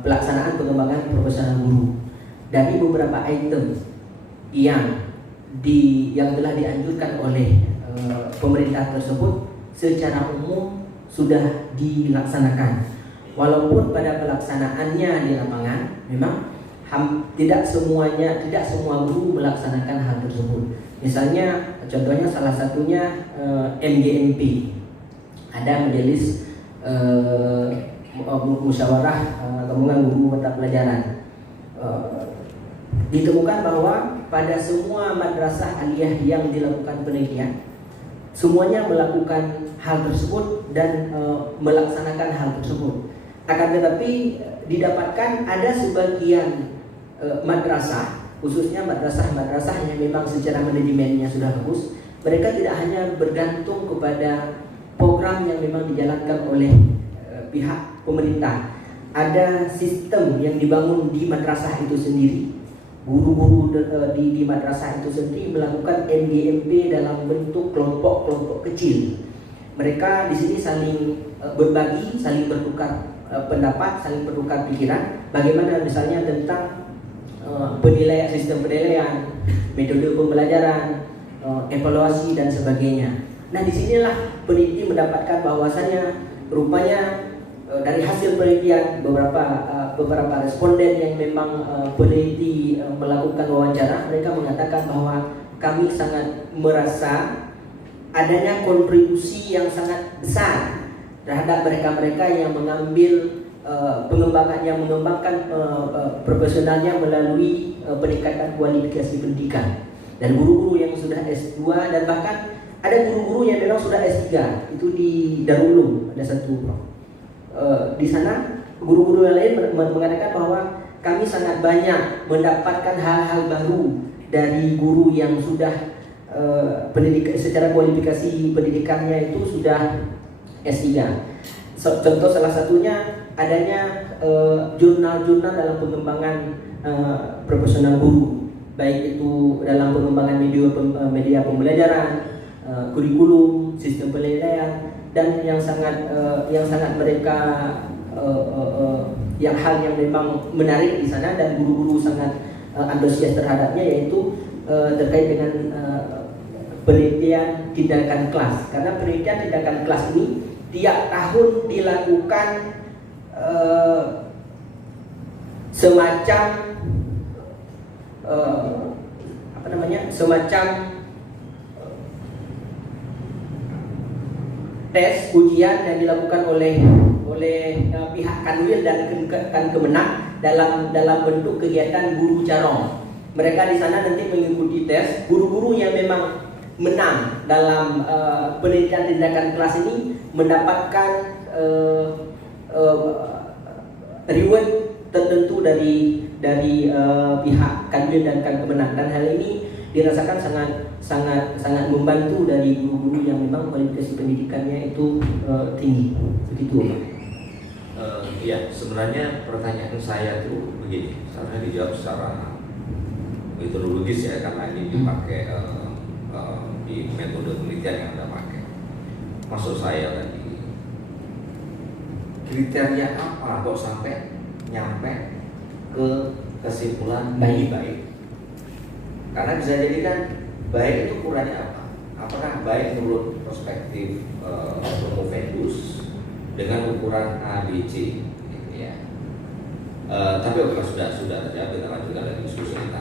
pelaksanaan pengembangan profesional guru. Dari beberapa item yang telah dianjurkan oleh pemerintah tersebut, secara umum sudah dilaksanakan. Walaupun pada pelaksanaannya di lapangan memang tidak semua guru melaksanakan hal tersebut. Misalnya contohnya salah satunya MGMP, ada majelis musyawarah gabungan guru mata pelajaran. Ditemukan bahwa pada semua madrasah aliyah yang dilakukan penelitian, semuanya melakukan hal tersebut dan melaksanakan hal tersebut. Akan tetapi didapatkan ada sebagian madrasah, khususnya madrasah-madrasah yang memang secara manajemennya sudah bagus, mereka tidak hanya bergantung kepada program yang memang dijalankan oleh pihak pemerintah. Ada sistem yang dibangun di madrasah itu sendiri. Guru-guru di madrasah itu sendiri melakukan MGMP dalam bentuk kelompok-kelompok kecil. Mereka di sini saling berbagi, saling bertukar pendapat, saling bertukar pikiran. Bagaimana misalnya tentang sistem penilaian, metode pembelajaran, evaluasi dan sebagainya. Nah, disinilah peneliti mendapatkan bahwasannya rupanya dari hasil penelitian beberapa responden yang memang peneliti melakukan wawancara, mereka mengatakan bahwa kami sangat merasa adanya kontribusi yang sangat besar terhadap mereka-mereka yang mengambil mengembangkan profesionalnya melalui peningkatan kualifikasi pendidikan. Dan guru-guru yang sudah S2 dan bahkan ada guru-guru yang memang sudah S3, itu di Darulum ada satu. Di sana guru-guru yang lain mengatakan bahwa kami sangat banyak mendapatkan hal-hal baru dari guru yang sudah secara kualifikasi pendidikannya itu sudah S3. Contoh salah satunya adanya jurnal-jurnal dalam pengembangan profesional guru, baik itu dalam pengembangan media pembelajaran, kurikulum, sistem penilaian, dan yang sangat mereka yang hal yang memang menarik di sana dan guru-guru sangat antusias terhadapnya, yaitu terkait dengan penelitian tindakan kelas. Karena penelitian tindakan kelas ini tiap tahun dilakukan semacam tes ujian yang dilakukan oleh pihak Kanwil dan Kemenang dalam bentuk kegiatan guru carong. Mereka di sana nanti mengikuti tes. Guru-guru yang memang menang dalam penelitian tindakan kelas ini mendapatkan reward tertentu dari pihak Kanwil dan Kemenang, dan hal ini dirasakan sangat membantu dari guru-guru yang memang kualifikasi pendidikannya itu tinggi. Begitu. Ya, sebenarnya pertanyaan saya tuh begini, sebenarnya dijawab secara metodologis ya, karena ini dipakai di metode penelitian yang Anda pakai. Maksud saya tadi, kriteria apa kok sampai nyampe ke kesimpulan baik? Karena bisa jadi kan baik itu ukurannya apa? Apakah baik menurut perspektif Promovendus dengan ukuran A, B, C, gitu ya. Tapi oke, sudah terjadi, kita lanjutkan lagi diskusi kita.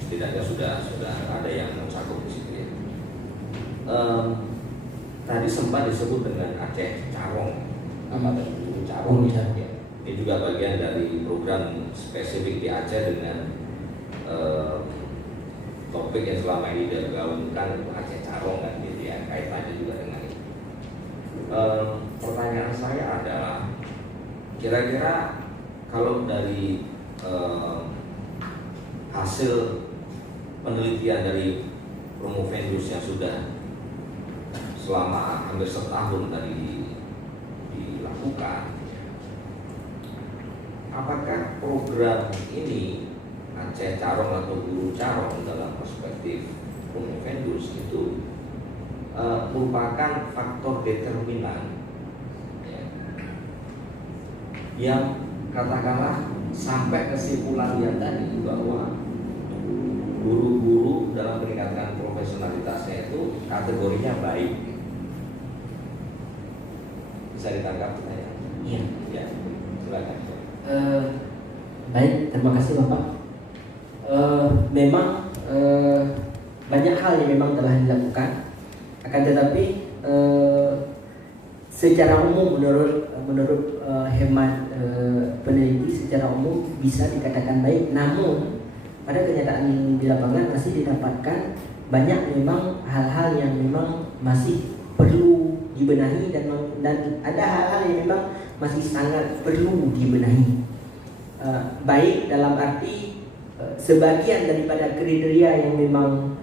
Setidaknya sudah ada yang mencakup di situ ya. Tadi sempat disebut dengan Aceh Carong, apa tadi itu Carong ya. Ini juga bagian dari program spesifik di Aceh dengan topik yang selama ini digaungkan itu Aceh Carong kan gitu ya, kaitannya juga dengan itu. Pertanyaan saya adalah, kira-kira kalau dari hasil penelitian dari Promovendus yang sudah selama hampir setahun tadi dilakukan, apakah program ini Aceh Carong atau Guru Carong dalam perspektif Promovendus itu merupakan faktor determinan ya, yang katakanlah sampai kesimpulan yang tadi bahwa guru-guru dalam peningkatan profesionalitasnya itu kategorinya baik. Bisa ditangkap saya? Iya. Ya, silakan. Baik, terima kasih Bapak. Memang banyak hal yang memang telah dilakukan, akan tetapi secara umum menurut hemat peneliti secara umum bisa dikatakan baik, namun pada kenyataan di lapangan masih didapatkan banyak memang hal-hal yang memang masih perlu dibenahi dan ada hal-hal yang memang masih sangat perlu dibenahi. Baik dalam arti sebagian daripada kriteria yang memang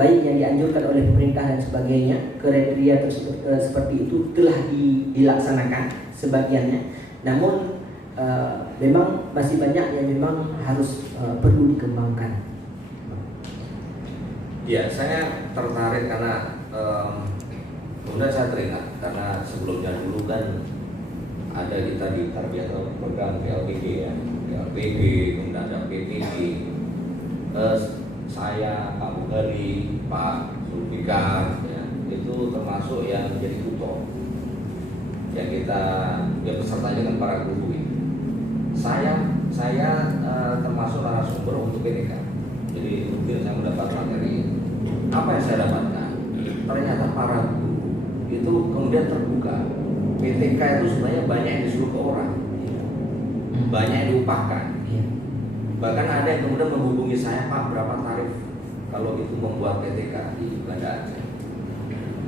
baik yang dianjurkan oleh pemerintah dan sebagainya, kriteria tersebut seperti itu telah dilaksanakan sebagiannya, namun memang masih banyak yang memang harus perlu dikembangkan. Ya, saya tertarik karena kemudian saya teringat karena sebelumnya dulu kan ada kita di tarbiyah program PLBG ya, PLBG, kemudian ada PPG. Saya, Pak Bukhari, Pak Zulfikar, ya, itu termasuk yang menjadi tutor. Yang kita, ya pesertanya kan para guru ini. Saya termasuk narasumber untuk PTK. Jadi mungkin saya mendapat materi. Apa yang saya dapatkan? Ternyata para guru itu kemudian terbuka. PTK itu sebenarnya banyak yang disuruh ke orang, banyak yang diupahkan. Bahkan ada yang kemudian menghubungi saya, Pak, berapa tarif kalau itu membuat PTK di Banda Aceh.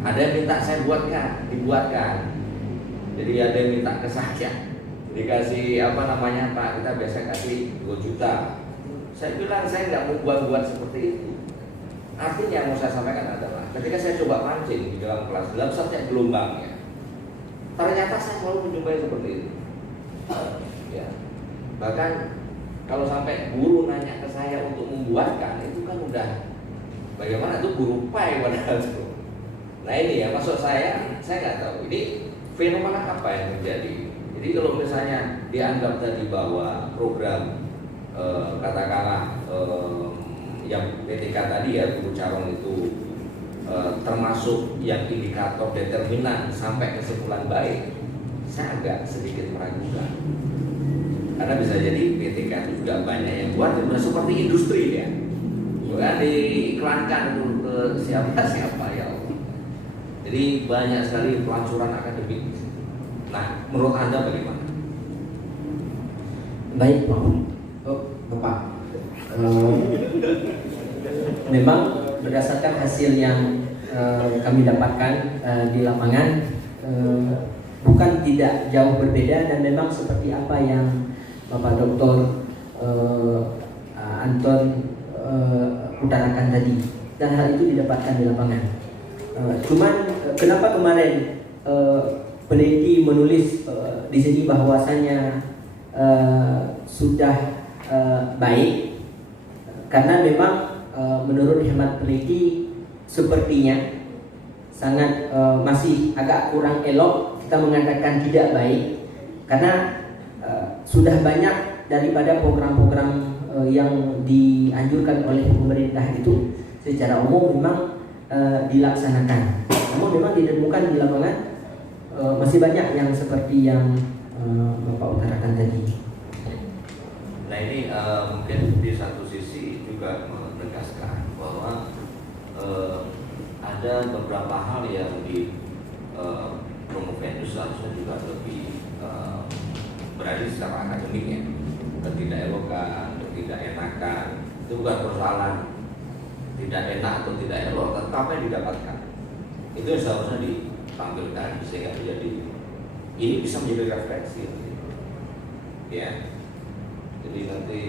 Ada yang minta saya dibuatkan. Jadi ada yang minta ke saya, dikasih apa namanya, Pak, kita biasa kasih 2 juta. Saya bilang saya nggak mau buat seperti itu. Artinya yang mau saya sampaikan adalah ketika saya coba mancing di dalam kelas, dalam setiap gelombangnya, ternyata saya selalu menjumpai seperti itu. Ya. Bahkan kalau sampai guru nanya ke saya untuk membuatkan, itu kan udah bagaimana, itu guru pai padahal itu. Nah ini ya, maksud saya nggak tahu ini fenomena apa yang terjadi. Jadi kalau misalnya dianggap tadi bahwa program katakanlah yang PTK tadi ya, guru calon itu termasuk yang indikator determinan sampai kesimpulan baik, saya agak sedikit meragukan. Karena bisa jadi PTK itu juga banyak yang buat seperti industri ya, bukan diiklankan ke siapa ya Allah. Jadi banyak sekali pelancuran akademik. Nah, menurut Anda bagaimana? Baik, Bapak. Memang berdasarkan hasil yang kami dapatkan di lapangan, bukan tidak jauh berbeda dan memang seperti apa yang Bapak Dr. Anton utarakan tadi, dan hal itu didapatkan di lapangan. Cuman kenapa kemarin peneliti menulis di sini bahwasanya sudah baik, karena memang menurut hemat peneliti sepertinya sangat masih agak kurang elok kita mengatakan tidak baik, karena sudah banyak daripada program-program yang dianjurkan oleh pemerintah itu secara umum memang dilaksanakan. Namun memang ditemukan di lapangan masih banyak yang seperti yang Bapak utarakan tadi. Nah ini mungkin di satu sisi juga menegaskan bahwa ada beberapa hal yang di Promovendus seharusnya juga lebih berada secara akademik ya, ketidakelokan, ketidakenakan, itu bukan persoalan tidak enak atau tidak elok, tetapi apa yang didapatkan itu yang seharusnya ditampilkan sehingga menjadi ini bisa menjadi referensi ya. Jadi nanti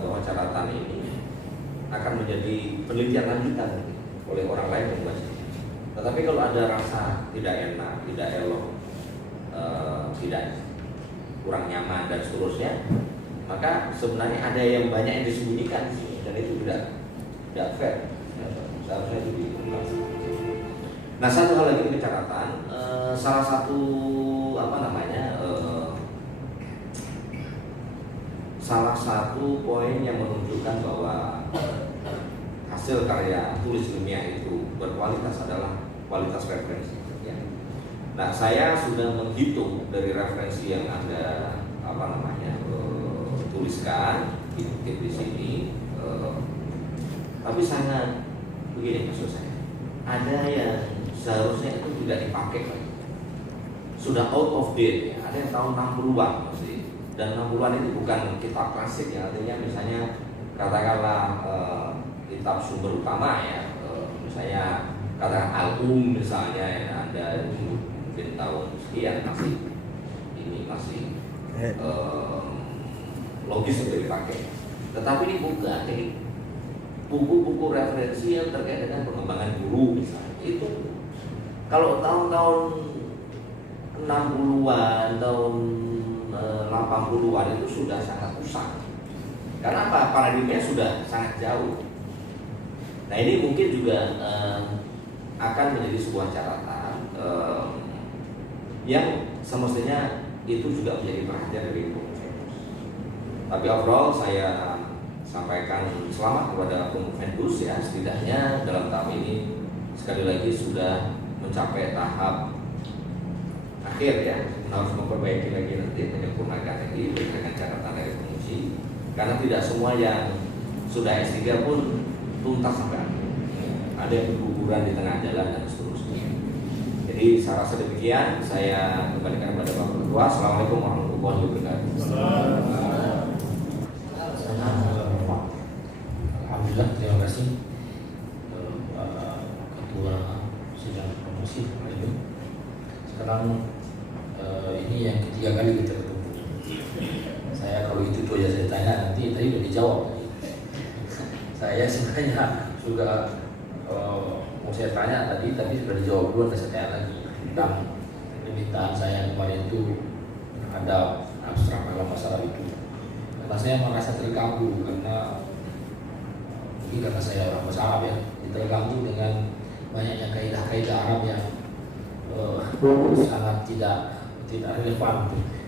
bahwa catatan ini akan menjadi penelitian lanjutan oleh orang lain yang membaca. Tetapi kalau ada rasa tidak enak, tidak elok, tidak kurang nyaman dan seterusnya, maka sebenarnya ada yang banyak yang disembunyikan di sini dan itu tidak fair. Seharusnya itu dibahas. Nah, satu hal lagi catatan, salah satu salah satu poin yang menunjukkan bahwa hasil karya tulis ilmiah itu berkualitas adalah kualitas referensi. Ya. Nah, saya sudah menghitung dari referensi yang Anda tuliskan di sini, tapi sangat begini maksud saya. Ada yang seharusnya itu tidak dipakai lagi. Sudah out of date ya. Ada yang tahun 60-an masih. Dan 60-an itu bukan kitab klasik ya, artinya misalnya katakanlah kitab sumber utama ya, misalnya katakan Al-Um misalnya yang Anda mungkin tahun sekian masih logis untuk dipakai. Tetapi ini bukan, jadi buku-buku referensi yang terkait dengan pengembangan guru misalnya itu kalau tahun-tahun 60-an, tahun 80-an itu sudah sangat usang. Karena apa? Paradigmanya sudah sangat jauh. Nah, ini mungkin juga akan menjadi sebuah catatan yang semestinya itu juga menjadi perhatian dari Pemufendus. Tapi overall saya sampaikan selamat kepada Pemufendus ya, setidaknya dalam tahap ini sekali lagi sudah mencapai tahap akhir ya, harus memperbaiki lagi nanti, menyempurnakan lagi berdasarkan catatan dari penguji, karena tidak semua yang sudah S3 pun tuntas sampai akhir. Ada yang berguguran di tengah jalan dan seterusnya. Jadi saya rasa demikian, saya kembalikan kepada Bapak Ketua. Assalamualaikum warahmatullahi wabarakatuh. Alhamdulillah, terima kasih Ketua Sidang Promosi itu. Sekarang ini yang ketiga kali kita bertemu. Saya kalau itu aja saya tanya, nanti tadi udah dijawab. Saya sebenarnya juga mau saya tanya tadi, tapi sudah dijawab dulu. Saya tanya lagi tentang permintaan saya kemarin itu ada abstrak dalam masalah itu. Karena saya merasa terganggu karena saya orang bahasa Arab ya, terganggu dengan banyaknya kaidah-kaidah Arab yang sangat tidak relevan.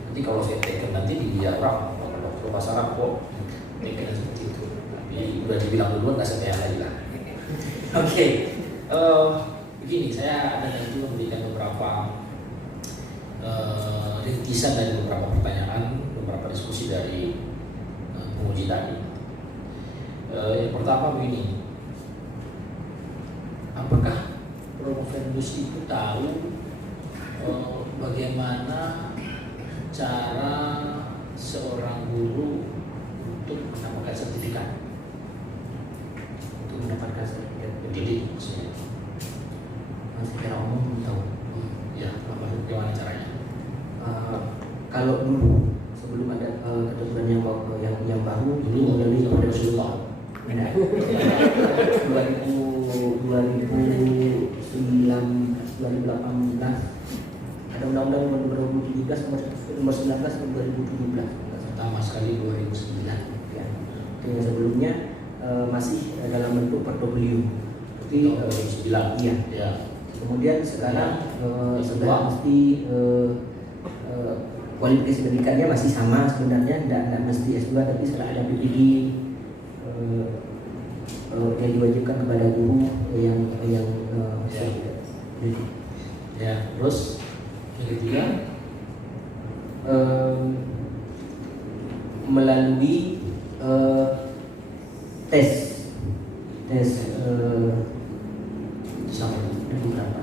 Nanti kalau saya tekan nanti dia orang kalau bahasa Arab kok tekan seperti itu. Tapi udah dibilang duluan, nggak saya tanya lagi lah. Oke, begini, saya ada nanti memberikan beberapa ringkisan dari beberapa pertanyaan, beberapa diskusi dari penguji tadi. Yang pertama begini, apakah Pemufendus itu tahu bagaimana cara seorang guru untuk mendapatkan sertifikat? Untuk mendapatkan sertifikat pendidik maksudnya. Secara umum tahu. Ya, bagaimana caranya? Kalau dulu sebelum ada ketentuan yang baru dulu melalui kepada Rasulullah. 2018 ada undang-undang nomor 2017 nomor 19 tahun 2017. Pertama sekali 2009. Ya. Yang sebelumnya masih dalam bentuk portofolio. Tapi 2009. Iya. Ya. Kemudian sekarang sudah mesti kualifikasi pendidikannya masih sama sebenarnya, tidak mesti S2, tapi setelah ada PPD yang diwajibkan kepada guru yang ya, terus yang ketiga melalui tes sama berapa?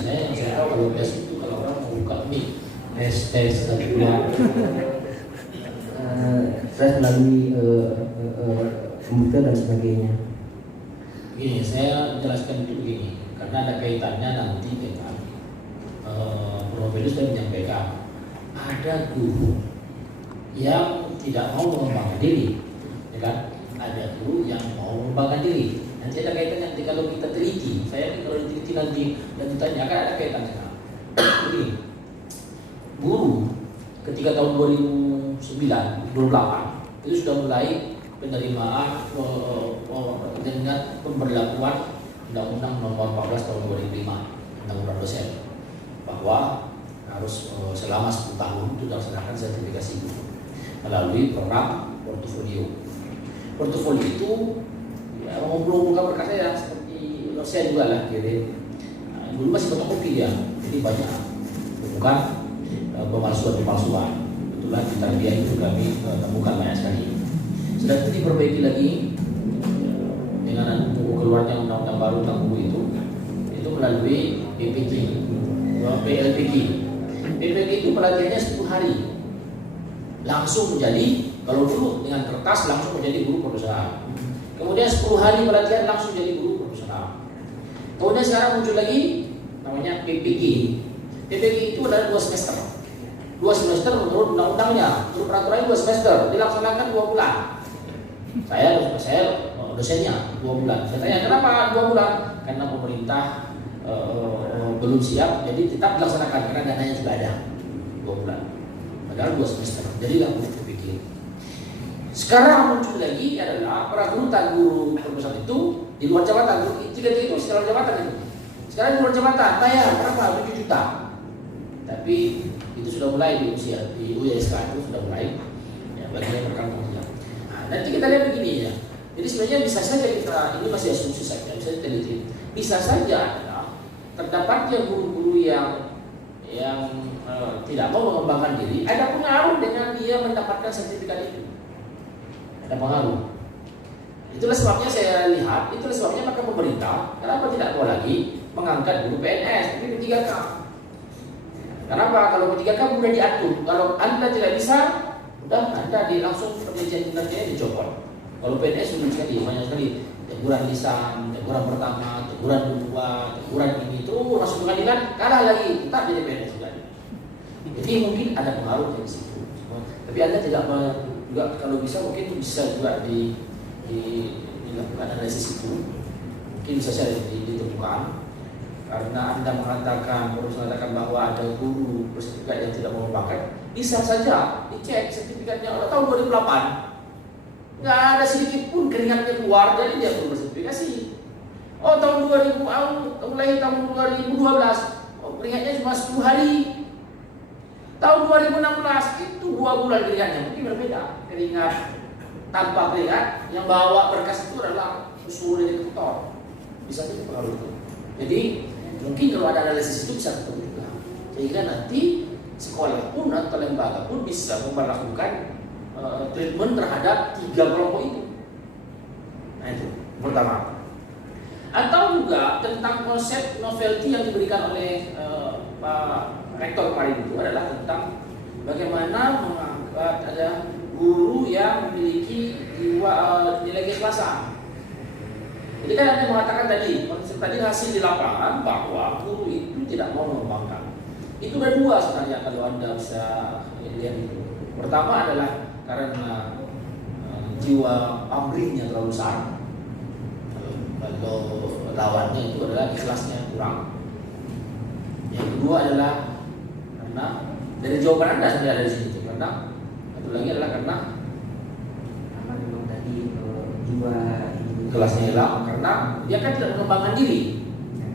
Saya tahu kalau tes itu kalau orang mau buka mic tes kedua Tes melalui komputer dan sebagainya. Begini, saya jelaskan itu begini, karena ada kaitannya nanti dengan Pemufendus sudah menyampaikan ada guru yang tidak mau mengembangkan diri, ya kan? Ada guru yang mau mengembangkan diri. Nanti ada kaitannya nanti kalau kita teliti. Saya kalau diteliti nanti dan ditanya akan ada kaitannya. Begini, guru ketika tahun 2009, 2008 itu sudah mulai penerimaan dengan pemberlakuan Undang-Undang Nomor 14 Tahun 2005, Undang-Undang Dosen, bahwa harus selama 10 tahun itu dilaksanakan sertifikasi guru melalui program portofolio. Portofolio itu ya, mengumpulkan berkasnya ya seperti dosen juga lah kirim. Nah, dulu masih fotokopi ya, jadi banyak bukan pemalsuan. Kebetulan di Tarbiyah itu kami temukan banyak sekali. Sudah itu diperbaiki lagi dengan buku keluarnya undang-undang baru tentang buku itu melalui PPG, PLPG. PPG itu pelatihannya 10 hari, langsung menjadi, kalau dulu dengan kertas langsung menjadi guru profesional. Kemudian 10 hari pelatihan langsung jadi guru profesional. Kemudian sekarang muncul lagi namanya PPG. PPG itu adalah 2 semester. 2 semester menurut undang-undangnya, menurut peraturannya 2 semester, dilaksanakan 2 bulan. Saya dosennya 2 bulan. Saya tanya kenapa 2 bulan? Karena pemerintah belum siap, jadi tetap dilaksanakan karena dananya sudah ada 2 bulan. Padahal 2 semester. Jadi nggak perlu berpikir. Sekarang muncul lagi adalah perekrutan guru profesional itu di luar jabatan. Tiga-tiga itu di luar jabatan itu. Sekarang di luar jabatan bayar berapa? 7 juta. Tapi itu sudah mulai di usia di UISK itu sudah mulai ya, bagi yang berkantong. Nah, nanti kita lihat begini ya. Jadi sebenarnya bisa saja kita, ini masih asumsi saja, bisa diteliti. Bisa saja adalah terdapatnya guru-guru yang tidak mau mengembangkan diri, ada pengaruh dengan dia mendapatkan sertifikat itu. Ada pengaruh. Itulah sebabnya saya lihat, itulah sebabnya maka pemerintah kenapa tidak mau lagi mengangkat guru PNS, tapi P3K. Kenapa? Kalau P3K mudah diatur. Kalau Anda tidak bisa, udah Anda langsung perjanjian kinerjanya dicopot. Kalau PNS sulit sekali, banyak sekali teguran lisan, teguran pertama, teguran kedua, teguran ini itu masuk pengadilan, kalah lagi, tetap jadi PNS lagi. Jadi mungkin ada pengaruh dari situ. Tapi Anda tidak juga kalau bisa mungkin bisa juga dilakukan analisis itu. Mungkin bisa saja ditemukan. Karena Anda mengatakan bahwa ada guru bersertifikat yang tidak mau memakai, bisa saja dicek sertifikatnya oleh tahun 2008. Nggak ada sedikit pun keringatnya keluar, jadi dia perlu bersertifikasi. Oh tahun 2000, mulai tahun 2012, keringatnya cuma 10 hari. Tahun 2016 itu 2 bulan keringatnya, mungkin berbeda. Keringat tanpa keringat, yang bawa berkas itu adalah usul dari eksekutor. Bisa jadi pengaruh itu. Jadi mungkin kalau ada analisis itu bisa ketemu juga. Sehingga nanti sekolah pun atau lembaga pun bisa memperlakukan treatment terhadap 3 kelompok itu. Nah itu pertama. Atau juga tentang konsep novelty yang diberikan oleh Pak Rektor kemarin itu adalah tentang bagaimana mengangkat ada guru yang memiliki nilai keikhlasan. Jadi kan Anda mengatakan tadi, konsep tadi hasil di lapangan bahwa guru itu tidak mau mengembangkan. Itu ada 2 sebenarnya kalau Anda bisa lihat itu. Pertama adalah karena jiwa pamrihnya terlalu besar. Kalau lawannya itu adalah ikhlasnya kurang. Yang kedua adalah karena dari jawaban Anda sudah ada di sini. Karena satu lagi adalah karena memang tadi jiwa kelasnya hilang karena dia kan tidak mengembangkan diri.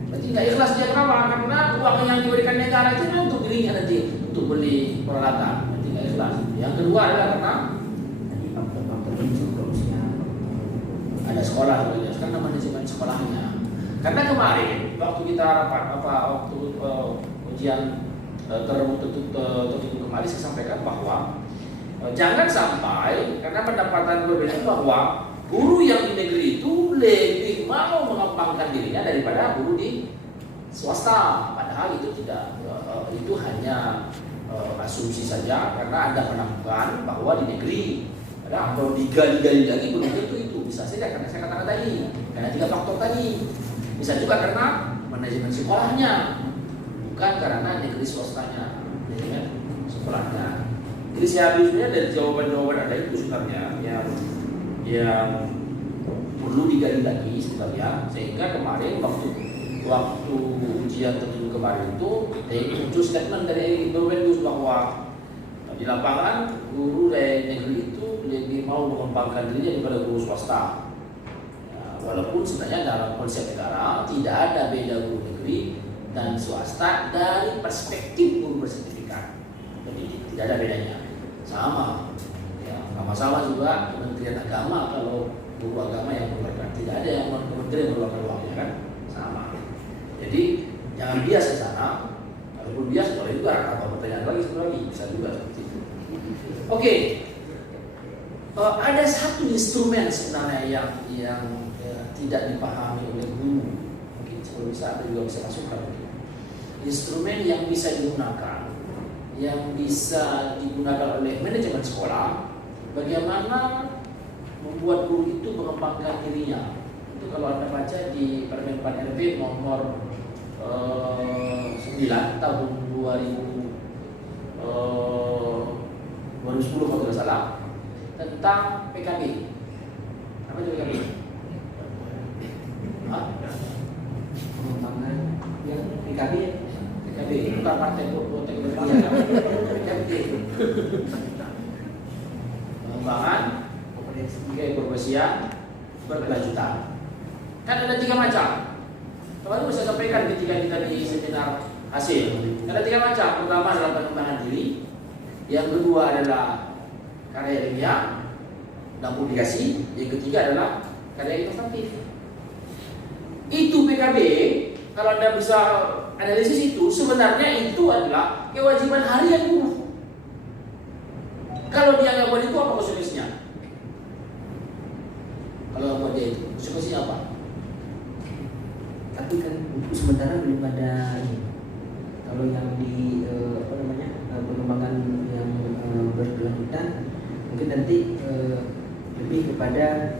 Berarti tidak ikhlas dia kenapa? Karena uang yang diberikan negara itu untuk dirinya nanti untuk beli peralatan. Berarti tidak ikhlas. Yang kedua adalah karena tadi faktor unsur korupsinya. ada sekolah, karena manajemen sekolahnya. Karena kemarin waktu kita rapat waktu ujian tertutup kemarin saya sampaikan bahwa jangan sampai karena pendapatan berbeda bahwa guru yang di negeri itu lebih mau mengembangkan dirinya daripada guru di swasta. Padahal itu tidak, itu hanya asumsi saja karena ada penambahan bahwa di negeri ada kalau digali lagi belum tentu itu bisa saja karena saya katakan tadi karena 3 faktor tadi. Bisa juga karena manajemen sekolahnya, bukan karena negeri swastanya, manajemen sekolahnya. Jadi saya habisnya dari jawaban-jawaban ada itu sebenarnya yang perlu digali lagi sebenarnya, sehingga kemarin waktu ujian tertutup kemarin itu muncul statement dari Domenus bahwa di lapangan guru dari negeri itu lebih mau mengembangkan dirinya daripada guru swasta. Walaupun sebenarnya dalam konsep negara tidak ada beda guru negeri dan swasta dari perspektif guru bersertifikat. Jadi tidak ada bedanya, sama. Ya, sama-sama juga Kementerian Agama kalau guru agama yang mengeluarkan, tidak ada yang kementerian mengeluarkan uangnya kan, sama. Jadi Jangan bias ke sana. Kalaupun bias boleh juga apa pertanyaan lagi satu lagi bisa juga seperti itu. Oke. Ada satu instrumen sebenarnya yang tidak dipahami oleh guru. Mungkin kalau bisa ada juga bisa masukkan. Instrumen yang bisa digunakan, oleh manajemen sekolah, bagaimana membuat guru itu mengembangkan dirinya. Itu kalau Anda baca di Permen Pan RB nomor 9 tahun 2010 kalau tidak salah, tentang PKB. Apa itu PKB? Pengembangan yang PKB itu bukan partai politik berkelanjutan. PKB pengembangan keprofesian berkelanjutan. Kan ada 3 macam. Kemarin saya sampaikan ketika kita di seminar hasil. Ada 3 macam. Pertama adalah pengembangan diri. Yang kedua adalah karya ilmiah dan publikasi. Yang ketiga adalah karya inovatif. Itu PKB. Kalau Anda bisa analisis itu, sebenarnya itu adalah kewajiban harian guru. Kalau dia nggak buat itu, apa konsekuensinya? Kalau nggak buat dia itu, konsekuensinya apa? Tapi kan untuk sementara belum ada ini. Kalau yang di pengembangan yang berkelanjutan, mungkin nanti lebih kepada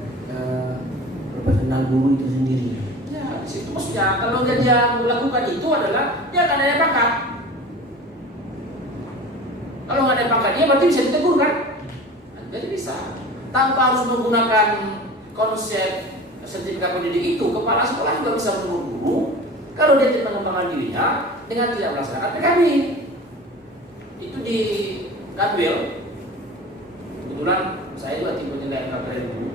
profesional guru itu sendiri. Ya, di situ maksudnya kalau dia melakukan itu adalah dia akan ada pangkat. Kalau nggak ada pangkat dia berarti bisa ditegur kan? Jadi bisa tanpa harus menggunakan konsep sertifikat pendidik itu, kepala sekolah juga bisa menegur guru kalau dia tidak mengembangkan dirinya dengan tidak melaksanakan PKB. Itu di Radwell. Kebetulan saya juga tim penilaian KPR dulu.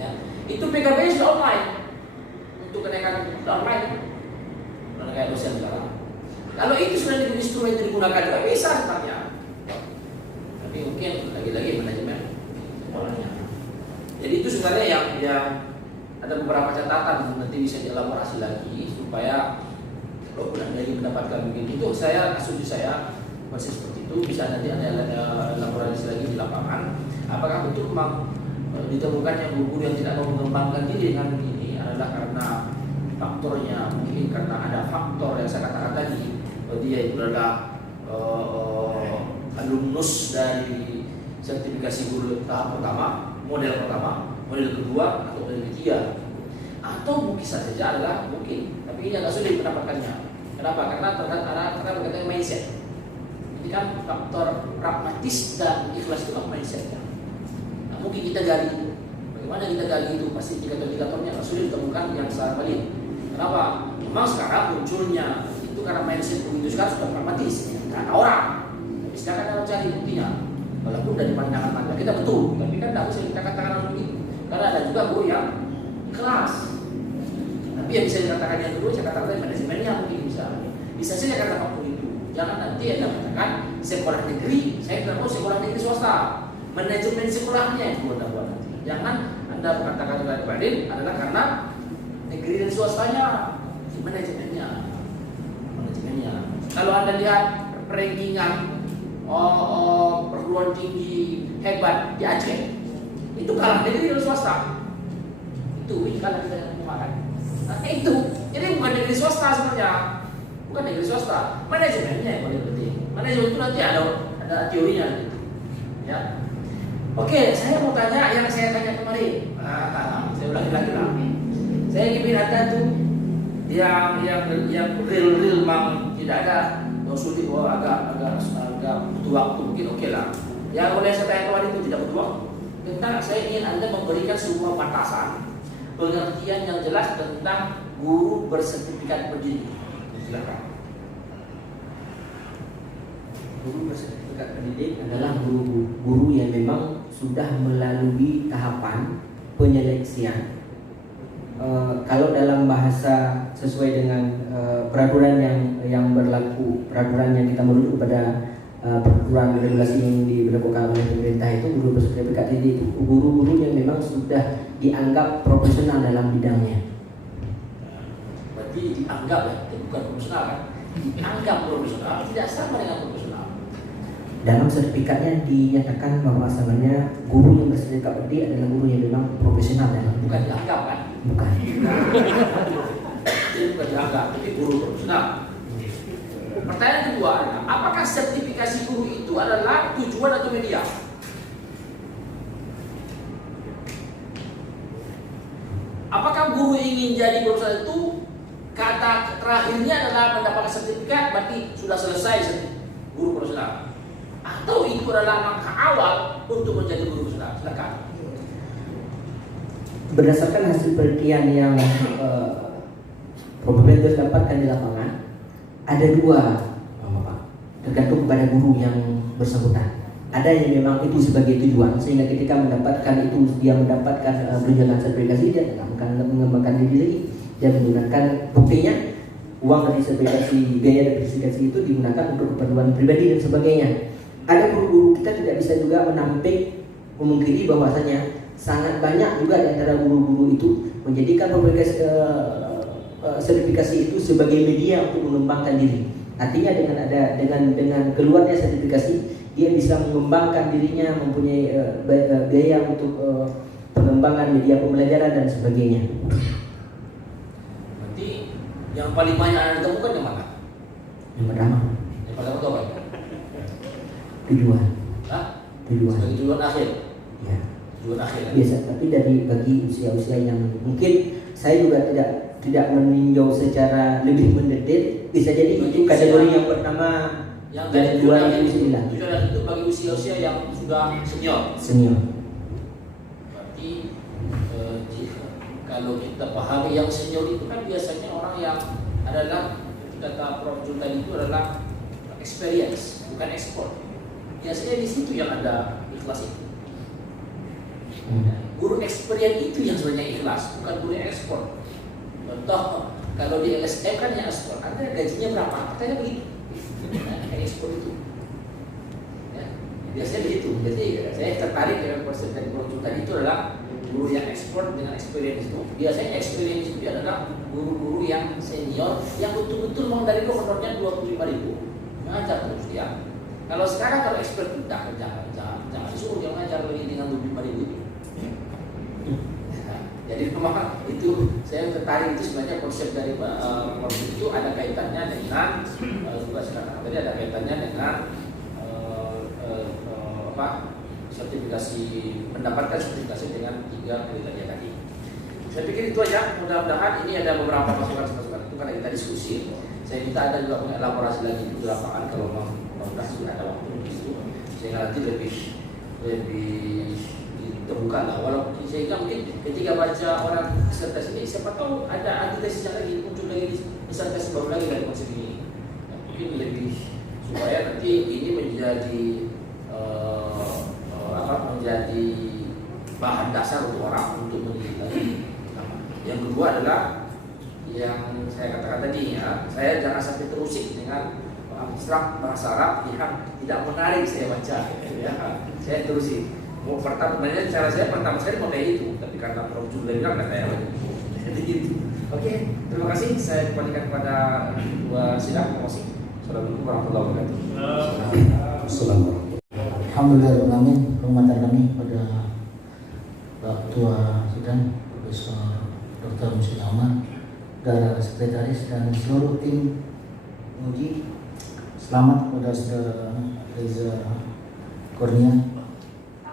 Ya, itu PKB sudah online. Untuk kenaikan online, kayak dosen sekarang. Kalau itu sudah jadi instrumen yang digunakan juga bisa sebenarnya. Tapi mungkin lagi-lagi manajemen sekolahnya. Jadi itu sebenarnya yang ada beberapa catatan nanti bisa dielaborasi lagi supaya kalau Anda ingin mendapatkan begini itu asumsi saya masih seperti itu, bisa nanti ada elaborasi lagi di lapangan. Apakah betul memang ditemukannya guru yang tidak mau mengembangkan diri dengan begini adalah karena faktornya, mungkin karena ada faktor yang saya katakan tadi, dia itu adalah alumnus dari sertifikasi guru tahap pertama, model kedua atau model ketiga, atau mungkin saja adalah mungkin, tapi ini agak sulit mendapatkannya. Kenapa? Karena berkaitan mindset. Ini kan faktor pragmatis dan ikhlas itu kan mindsetnya. Nah, mungkin kita gali itu. Bagaimana kita gali itu? Pasti indikator-indikatornya agak sulit ditemukan yang secara balik. Kenapa? Memang sekarang munculnya itu karena mindset begitu sekarang sudah pragmatis, karena orang. Tapi sekarang kita cari buktinya. Walaupun dari pandangan mata kita betul, tapi kan tidak bisa kita katakan begitu. Karena ada juga guru yang kelas. Tapi yang bisa dikatakan yang kedua, saya katakan manajemennya mungkin bisa saja kata apapun itu. Jangan nanti Anda katakan sekolah negeri, saya tidak mau sekolah negeri swasta. Manajemen sekolahnya yang Anda buat nanti. Jangan Anda mengatakan dengan Badin adalah karena negeri dan swastanya, manajemennya. Kalau Anda lihat rankingan perguruan tinggi hebat di Aceh, itu kalah negeri dan swasta. Itu kalah kita yang makan. Nah, itu jadi bukan negeri swasta sebenarnya, bukan negeri swasta, manajemennya yang paling penting. Manajemen itu nanti ada teorinya gitu. Ya. Oke, saya mau tanya yang saya tanya kemarin. Saya ulangi lagi lah. Saya ingin Anda tuh yang real mang tidak ada sulit, agak butuh waktu mungkin oke lah. Yang oleh saya tanya kemarin itu tidak butuh waktu. Tentang saya ingin Anda memberikan sebuah batasan pengertian yang jelas tentang guru bersertifikat pendidik. Silakan. Guru bersertifikat pendidik adalah guru yang memang sudah melalui tahapan penyeleksian. Kalau dalam bahasa sesuai dengan peraturan yang berlaku, peraturan yang kita merujuk kepada peraturan regulasi yang diberlakukan oleh pemerintah, itu guru bersertifikat pendidik itu guru-guru yang memang sudah dianggap profesional dalam bidangnya. Berarti berarti dianggap ya, itu bukan profesional kan? Dianggap profesional, tidak sama dengan profesional. Dalam sertifikatnya dinyatakan bahwa sebenarnya guru yang bersertifikat PEDI adalah guru yang memang profesional ya. Bukan dianggap kan? Bukan. Itu bukan dianggap, tapi guru profesional. Pertanyaan kedua adalah, apakah sertifikasi guru itu adalah tujuan atau media? Apakah guru ingin jadi profesional itu kata terakhirnya adalah mendapatkan sertifikat berarti sudah selesai guru profesional? Atau itu adalah langkah awal untuk menjadi guru profesional? Silakan. Berdasarkan hasil penelitian yang Prof. Fendus dapatkan di lapangan, ada dua, Bapak, tergantung kepada guru yang bersangkutan. Ada yang memang itu sebagai tujuan, sehingga ketika mendapatkan itu dia mendapatkan tunjangan sertifikasi, dia tidak akan mengembangkan diri lagi. Dia menggunakan buktinya uang dari sertifikasi, biaya dari sertifikasi itu digunakan untuk keperluan pribadi dan sebagainya. Ada guru-guru kita tidak bisa juga menampik memungkiri bahwasanya sangat banyak juga di antara guru-guru itu menjadikan sertifikasi itu sebagai media untuk mengembangkan diri. Artinya dengan keluarnya sertifikasi, dia bisa mengembangkan dirinya, mempunyai biaya untuk pengembangan media pembelajaran dan sebagainya. Berarti yang paling banyak Anda temukan di mana? Yang pertama, Yang pertama itu apa? tujuan. Hah? Tujuan. Sebagai tujuan akhir. Ya. Tujuan akhir. Biasa, tapi bagi usia-usia yang mungkin saya juga tidak meninjau secara lebih mendetail, bisa jadi Bagi itu kategori usia- yang pertama Yang dan dari dua tujuan yang sembilan tujuan itu bagi usia-usia yang sudah senior. senior. Berarti kalau kita pahami yang senior itu kan biasanya orang yang adalah, kata Prof. Jun tadi, itu adalah experience, bukan ekspor. Biasanya di situ yang ada ikhlas itu. Guru experience itu yang sebenarnya ikhlas, bukan guru yang ekspor. Contoh, kalau di LSM kan yang ekspor, Anda gajinya berapa? Katanya begitu. Kayak ekspor itu. Ya, biasanya begitu. Jadi saya tertarik dengan konsep dari Prof. Jun tadi, itu adalah guru yang ekspor dengan experience itu. Biasanya experience itu adalah guru-guru yang senior yang betul-betul mau dari honornya 25.000 mengajar terus dia. Kalau sekarang kalau expert tidak, jangan disuruh dia mengajar lagi dengan 25.000 itu. Jadi memang itu saya tertarik, itu sebenarnya konsep dari Prof. itu ada kaitannya dengan juga sekarang tadi ada kaitannya dengan sertifikasi, mendapatkan sertifikasi dengan 3 kriteria tadi. Saya pikir itu aja. Mudah-mudahan ini ada beberapa masukan-masukan itu karena kita diskusi. Saya minta Anda juga punya elaborasi lagi di lapangan kalau mudah-mudahan sudah ada waktu di situ, sehingga nanti lebih terbuka lah. Walaupun sehingga mungkin ketika baca orang disertasi ini, siapa tahu ada antitesis yang lagi muncul lagi, disertasi baru lagi dari konsep ini. Mungkin lebih supaya nanti ini menjadi menjadi bahan dasar untuk orang untuk menilai. Yang kedua adalah yang saya katakan tadi ya, saya jangan sampai terusik dengan abstrak bahasa Arab yang tidak menarik saya baca. Ya, saya terusin. Mau pertama, cara saya pertama sekali mau kayak itu, tapi karena Prof. Jun bilang nggak kayak gitu. Oke, terima kasih. Saya kembalikan kepada Ketua Sidang. Terima kasih. Assalamualaikum warahmatullahi wabarakatuh. Assalamualaikum. Alhamdulillah, penghormatan kami pada Pak Ketua Sidang Profesor Dr. Musyin Ahmad, dan Sekretaris dan seluruh tim penguji. Selamat kepada Saudara Reza Kurnia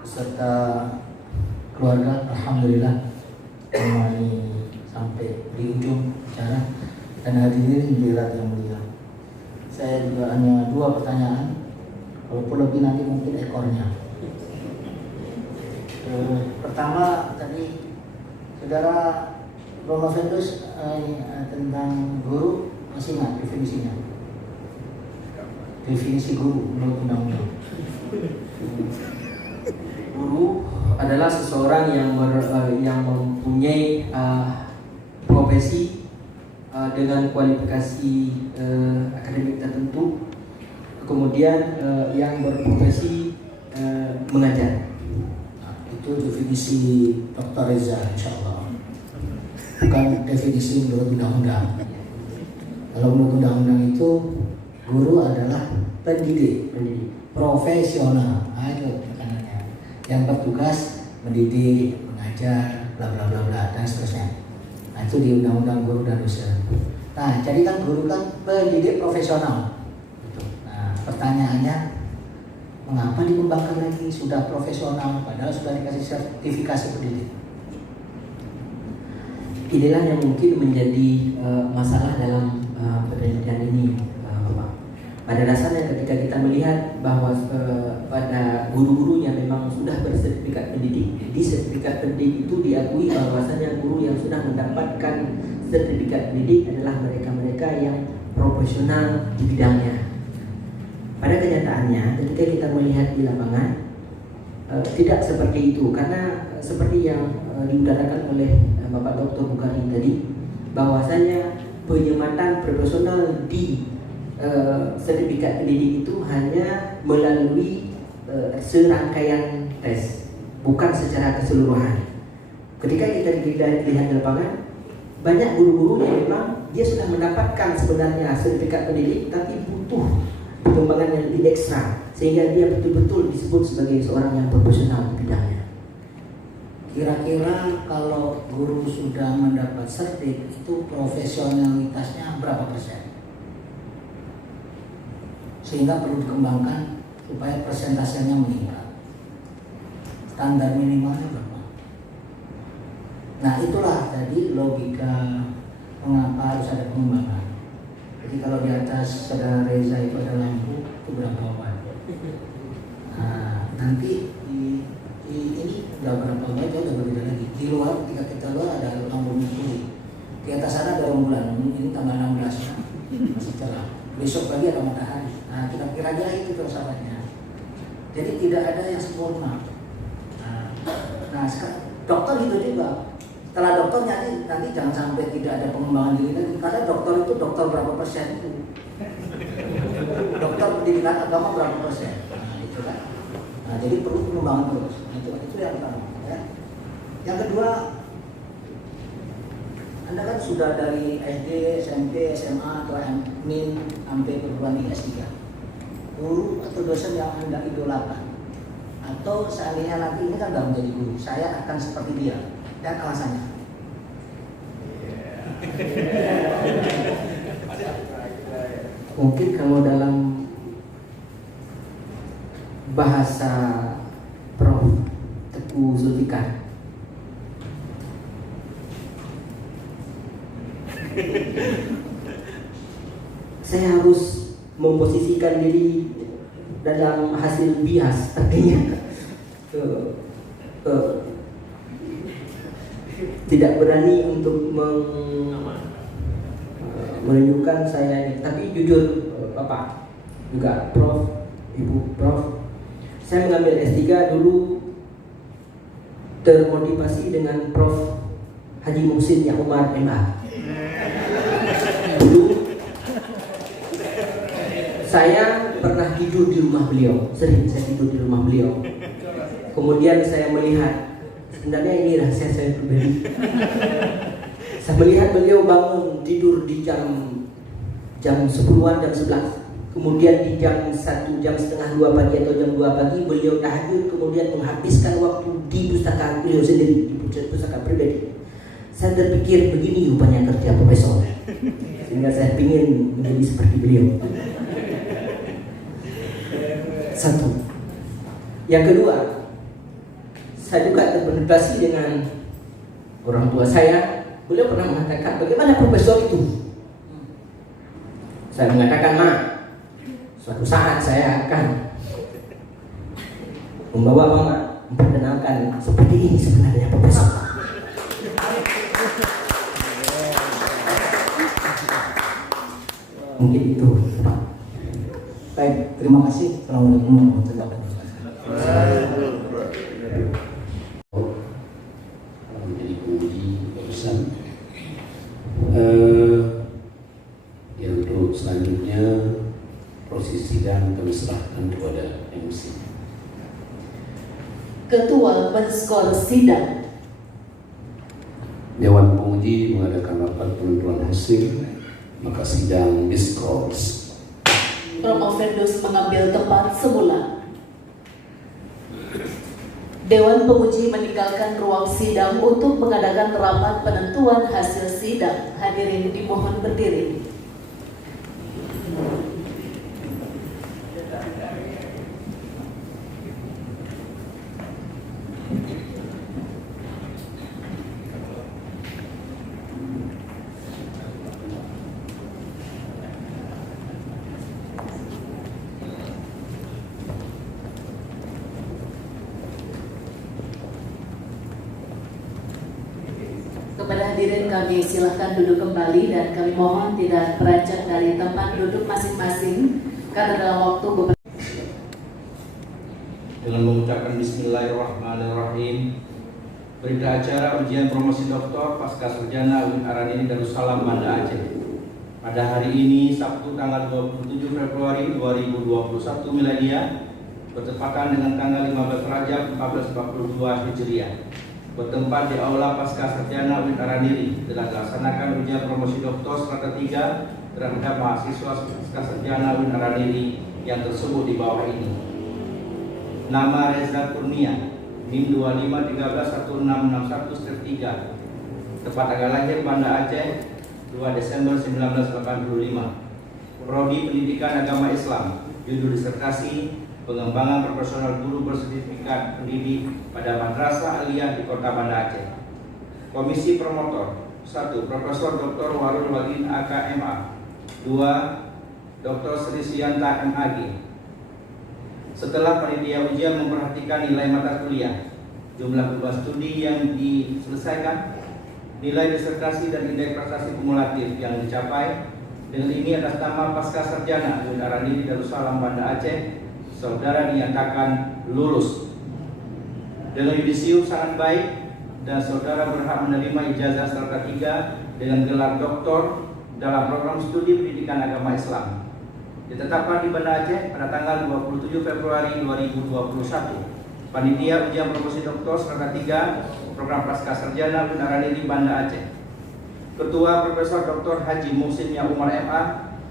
beserta keluarga. Alhamdulillah kembali sampai di ujung acara dan hadirin hadirat yang mulia. Saya juga hanya 2 pertanyaan. Walaupun lebih nanti mungkin ekornya. Pertama tadi Saudara Prof. Fendus tentang guru masih ingat definisinya? Definisi guru menurut undang-undang. Guru adalah seseorang yang mempunyai profesi dengan kualifikasi akademik tertentu, kemudian yang berprofesi mengajar. Nah, itu definisi Dr. Reza, insya Allah. Bukan definisi menurut undang-undang. Kalau menurut undang-undang itu guru adalah pendidik profesional. Nah, itu tekanannya. Yang bertugas mendidik, mengajar, bla bla bla bla dan seterusnya. Nah, itu di undang-undang guru dan dosen. Nah, jadi kan guru kan pendidik profesional. Nah, pertanyaannya, mengapa dikembangkan lagi? Sudah profesional, padahal sudah dikasih sertifikasi pendidik. Inilah yang mungkin menjadi masalah dalam penelitian ini, Bapak. Pada dasarnya ketika kita melihat bahwa pada guru-guru yang memang sudah bersertifikat pendidik, di sertifikat pendidik itu diakui bahwasanya guru yang sudah mendapatkan sertifikat pendidik adalah mereka-mereka yang profesional di bidangnya. Pada kenyataannya, ketika kita melihat di lapangan, tidak seperti itu, karena seperti yang diutarakan oleh Bapak Dr. Bukhari tadi, bahwasanya penyematan profesional di sertifikat pendidik itu hanya melalui serangkaian tes, bukan secara keseluruhan. Ketika kita lihat di lapangan, banyak guru-guru yang memang dia sudah mendapatkan sebenarnya sertifikat pendidik, tapi butuh perkembangan yang lebih ekstra sehingga dia betul-betul disebut sebagai seorang yang profesional di bidangnya. Kira-kira kalau guru sudah mendapat sertif itu profesionalitasnya berapa persen? Sehingga perlu dikembangkan supaya persentasenya meningkat. Standar minimalnya berapa? Nah, itulah tadi logika mengapa harus ada pengembangan. Jadi kalau di atas saudara Reza itu ada lampu, itu berapa watt? Nah, nanti ini udah berapa watt, udah berbeda lagi. Di luar, ketika kita luar ada lampu merkuri. Di atas sana ada rembulan, ini tanggal 16 masih cerah. Besok pagi ada matahari. Nah, kita kira-kira itu filsafatnya. Jadi tidak ada yang sempurna. Nah, sekarang dokter itu juga. Setelah dokter nanti jangan sampai tidak ada pengembangan diri lagi. Karena dokter itu dokter berapa persen itu. Dokter pendidikan agama berapa persen. Nah, itu kan. Nah, jadi perlu pengembangan terus. Nah, itu yang pertama. Ya. Yang kedua, Anda kan sudah dari SD, SMP, SMA atau MIN sampai perguruan tinggi S3. Guru atau dosen yang Anda idolakan. Atau seandainya nanti ini kan nggak menjadi guru, saya akan seperti dia. Dan alasannya. Mungkin kalau dalam bahasa Prof. Teguh Zulfikar, saya harus memposisikan diri dalam hasil bias, artinya tidak berani untuk menunjukkan saya ini. Tapi jujur Bapak, juga Prof, Ibu Prof, saya mengambil S3 dulu termotivasi dengan Prof Haji Muhsin yang Umar MA. Dulu saya pernah tidur di rumah beliau, sering saya tidur di rumah beliau. Kemudian saya melihat, sebenarnya ini rahasia saya pribadi. Saya melihat beliau bangun tidur di jam 10-an, jam 11. Kemudian di jam 1, jam setengah 2 pagi atau jam 2 pagi beliau tahajud, kemudian menghabiskan waktu di pustaka beliau sendiri, di pustaka pribadi. Saya berpikir begini rupanya kerja profesor, sehingga saya ingin menjadi seperti beliau. Satu. Yang kedua, saya juga termotivasi dengan orang tua saya. Beliau pernah mengatakan, bagaimana profesor itu? Saya mengatakan, Mak, suatu saat saya akan membawa Mama memperkenalkan seperti ini sebenarnya profesor. Mungkin itu, Pak. Baik, terima kasih. Assalamualaikum warahmatullahi wabarakatuh. Menjadi kunci barusan. Ya, untuk selanjutnya proses sidang kami serahkan kepada MC. Ketua menskor sidang. Dewan Penguji mengadakan rapat penentuan hasil maka sidang diskors. Promovendus mengambil tempat semula. Dewan Penguji meninggalkan ruang sidang untuk mengadakan rapat penentuan hasil sidang. Hadirin dimohon berdiri. Kepada hadirin kami silakan duduk kembali dan kami mohon tidak beranjak dari tempat duduk masing-masing karena dalam waktu beberapa. Dengan mengucapkan Bismillahirrahmanirrahim, berita acara ujian promosi doktor pasca sarjana UIN Araniri Darussalam Banda Aceh pada hari ini Sabtu tanggal 27 Februari 2021 Miladia bertepatan dengan tanggal 15 Rajab 1442 Hijriah, bertempat di Aula Pasca Sarjana UIN Araniri telah dilaksanakan ujian promosi doktor strata 3 terhadap mahasiswa Pasca Sarjana UIN Araniri yang tersebut di bawah ini. Nama Reza Kurnia, NIM 25131661-3, tempat tanggal lahir Banda Aceh 2 Desember 1985. Prodi Pendidikan Agama Islam, judul disertasi Pengembangan Profesional Guru Bersertifikat Pendidik pada Madrasah Aliyah di Kota Banda Aceh. Komisi Promotor 1. Profesor Dr. Warul Walin AKMA. 2. Dr. Sri Sianta MAG. Setelah panitia ujian memperhatikan nilai mata kuliah, jumlah beban studi yang diselesaikan, nilai disertasi dan indeks prestasi kumulatif yang dicapai, dengan ini atas nama Pasca Sarjana UIN Araniri Darussalam Banda Aceh, saudara dinyatakan lulus dengan yudisium sangat baik dan saudara berhak menerima ijazah strata 3 dengan gelar doktor dalam program studi pendidikan agama Islam ditetapkan di Banda Aceh pada tanggal 27 Februari 2021. Panitia ujian promosi doktor strata 3 program pasca sarjana UIN Araniri Banda Aceh. Ketua Profesor Dr. Haji Muhsin Ya Umar MA,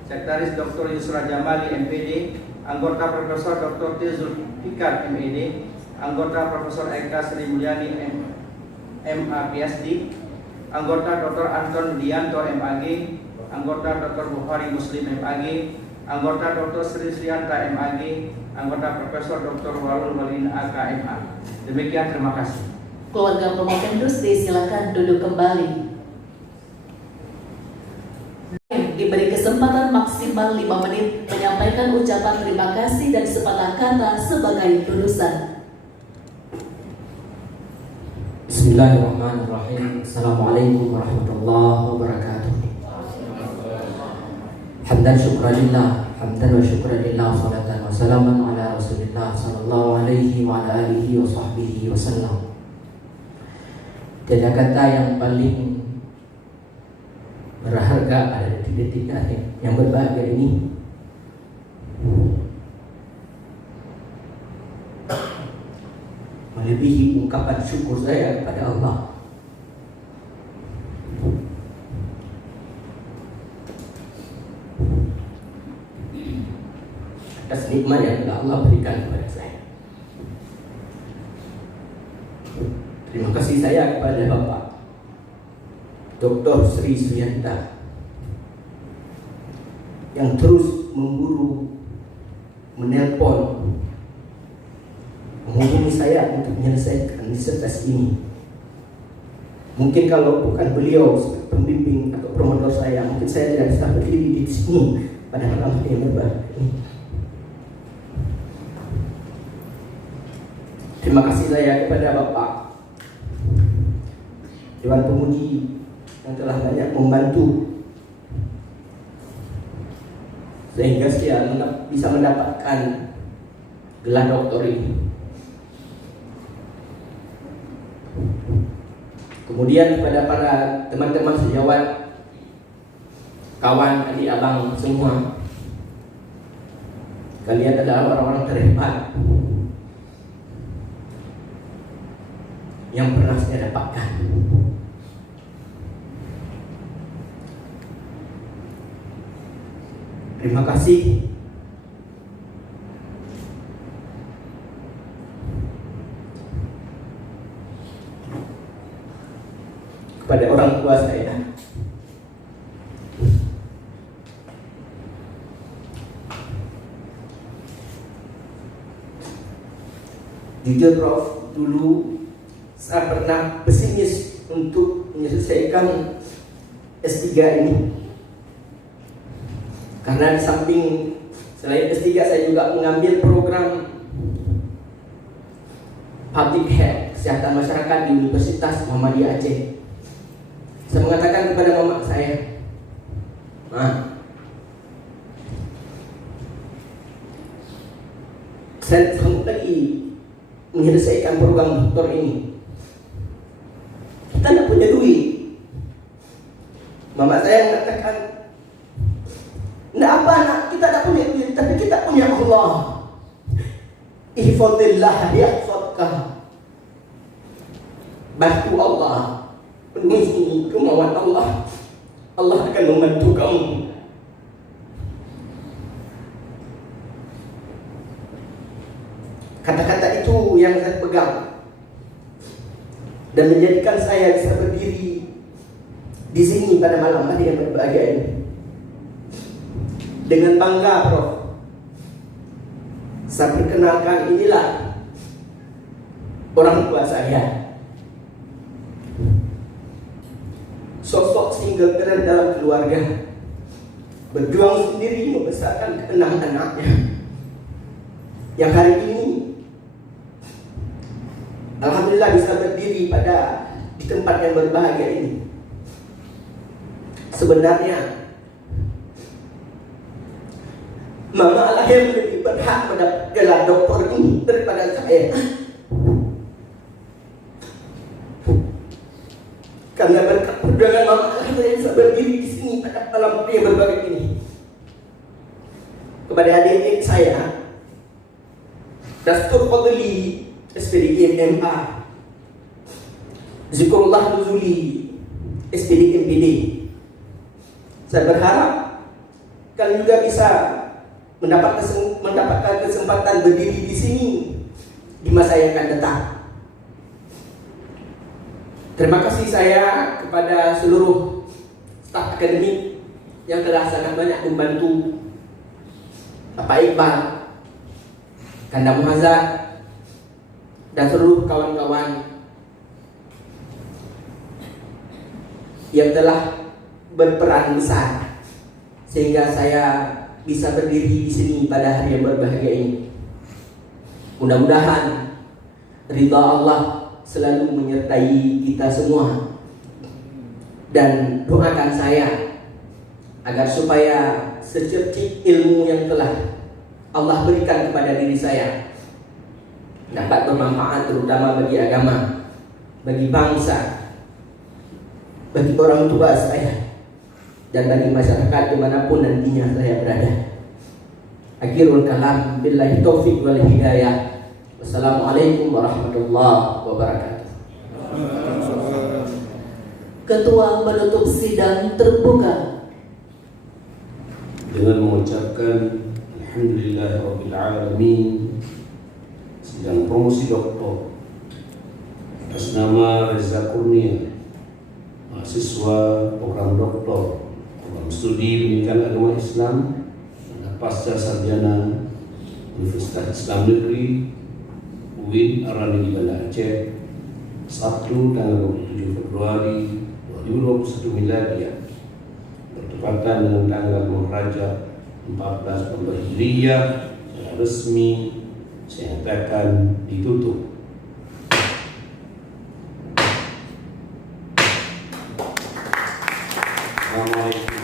Sekretaris Dr. Yusra Jamali MPD, anggota Profesor Dr. T. Zulfikar MED, anggota Profesor Eka Sri Mulyani MA PhD, anggota Dr. Anton Dianto MAG, anggota Dr. Bukhari Muslim MAG, anggota Dr. Sri Srianta MAG, anggota Profesor Dr. Warul Walin AKMA. Demikian, terima kasih. Keluarga Promovendus disilakan duduk kembali. Diberi kesempatan maksimal 5 menit menyampaikan ucapan terima kasih dan sepatah kata sebagai lulusan. Bismillahirrahmanirrahim. Assalamualaikum warahmatullahi wabarakatuh. Hamdan syukranillah, hamdan wa syukranillah, salatan wa salaman ala rasulillah sallallahu alaihi wa ala alihi wa sahbihi wa sallam. Tiada kata yang paling berharga pada detik-detik yang berbahagia ini melebihi ungkapan syukur saya kepada Allah atas nikmat yang telah Allah berikan kepada saya. Terima kasih saya kepada Bapak Dr. Sri Srianta yang terus memburu, menelpon, menghubungi saya untuk menyelesaikan disertasi ini. Mungkin kalau bukan beliau pembimbing atau promotor saya, mungkin saya tidak bisa berdiri di sini pada malam yang berbahagia ini. Terima kasih saya kepada Bapak Dewan Penguji yang telah banyak membantu sehingga saya bisa mendapatkan gelar doktor ini. Kemudian kepada para teman-teman sejawat, kawan, adik, abang semua, kalian adalah orang-orang terhebat yang pernah saya dapatkan. Terima kasih kepada orang tua saya. Jujur Prof, dulu saya pernah pesimis untuk menyelesaikan S3 ini. Karena di samping selain S3 saya juga mengambil program Public Health, kesehatan masyarakat di Universitas Muhammadiyah Aceh. Saya mengatakan kepada mama saya, "Ma, saya sanggup lagi menyelesaikan program doktor ini. Kita tidak punya duit." Mama saya mengatakan, "Tidak apa nak, kita tidak punya duit, tapi kita punya Allah. Ihfadillah yahfadka." Bantu Allah, penuhi kemauan Allah, Allah akan membantu kamu. Kata-kata itu yang saya pegang dan menjadikan saya bisa berdiri di sini pada malam hari yang berbahagia ini dengan bangga, Prof. Saya perkenalkan, inilah orang tua saya. Sosok single parent dalam keluarga, berjuang sendiri membesarkan keenam anaknya, yang hari ini alhamdulillah bisa berdiri di tempat yang berbahagia ini. Sebenarnya mama lah yang lebih berhak mendapat gelar doktor ini daripada saya. Karena berkat perjuangan mama lah saya bisa berdiri di sini pada malam hari yang berbahagia ini. Kepada adik-adik saya, Dastur Fadli SPD MA, Zikrullah Nuzuli SPD MPD, saya berharap kalian juga bisa mendapatkan kesempatan berdiri di sini di masa yang akan datang. Terima kasih saya kepada seluruh staf akademik yang telah sangat banyak membantu, Bapak Iqbal, Kanda Muhazzad, dan seluruh kawan-kawan yang telah berperan besar sehingga saya bisa berdiri di sini pada hari yang berbahagia ini. Mudah-mudahan ridha Allah selalu menyertai kita semua, dan doakan saya agar supaya secercik ilmu yang telah Allah berikan kepada diri saya dapat bermanfaat terutama bagi agama, bagi bangsa, bagi orang tua saya, dan bagi masyarakat dimanapun nantinya saya berada. Akhirul kalam, billahi taufiq wal hidayah. Wassalamualaikum warahmatullahi wabarakatuh. Ketua penutup sidang terbuka dengan mengucapkan Alhamdulillahirabbil alamin. Sidang promosi doktor atas nama Reza Kurnia, mahasiswa program doktor program studi pendidikan agama Islam dan pasca sarjana Universitas Islam Negeri UIN Arani di Banda Aceh, Sabtu tanggal 27 Februari 2021 Miladiah, bertepatan dengan tanggal Muharram 14 Hijriah, secara resmi saya nyatakan ditutup. Assalamualaikum.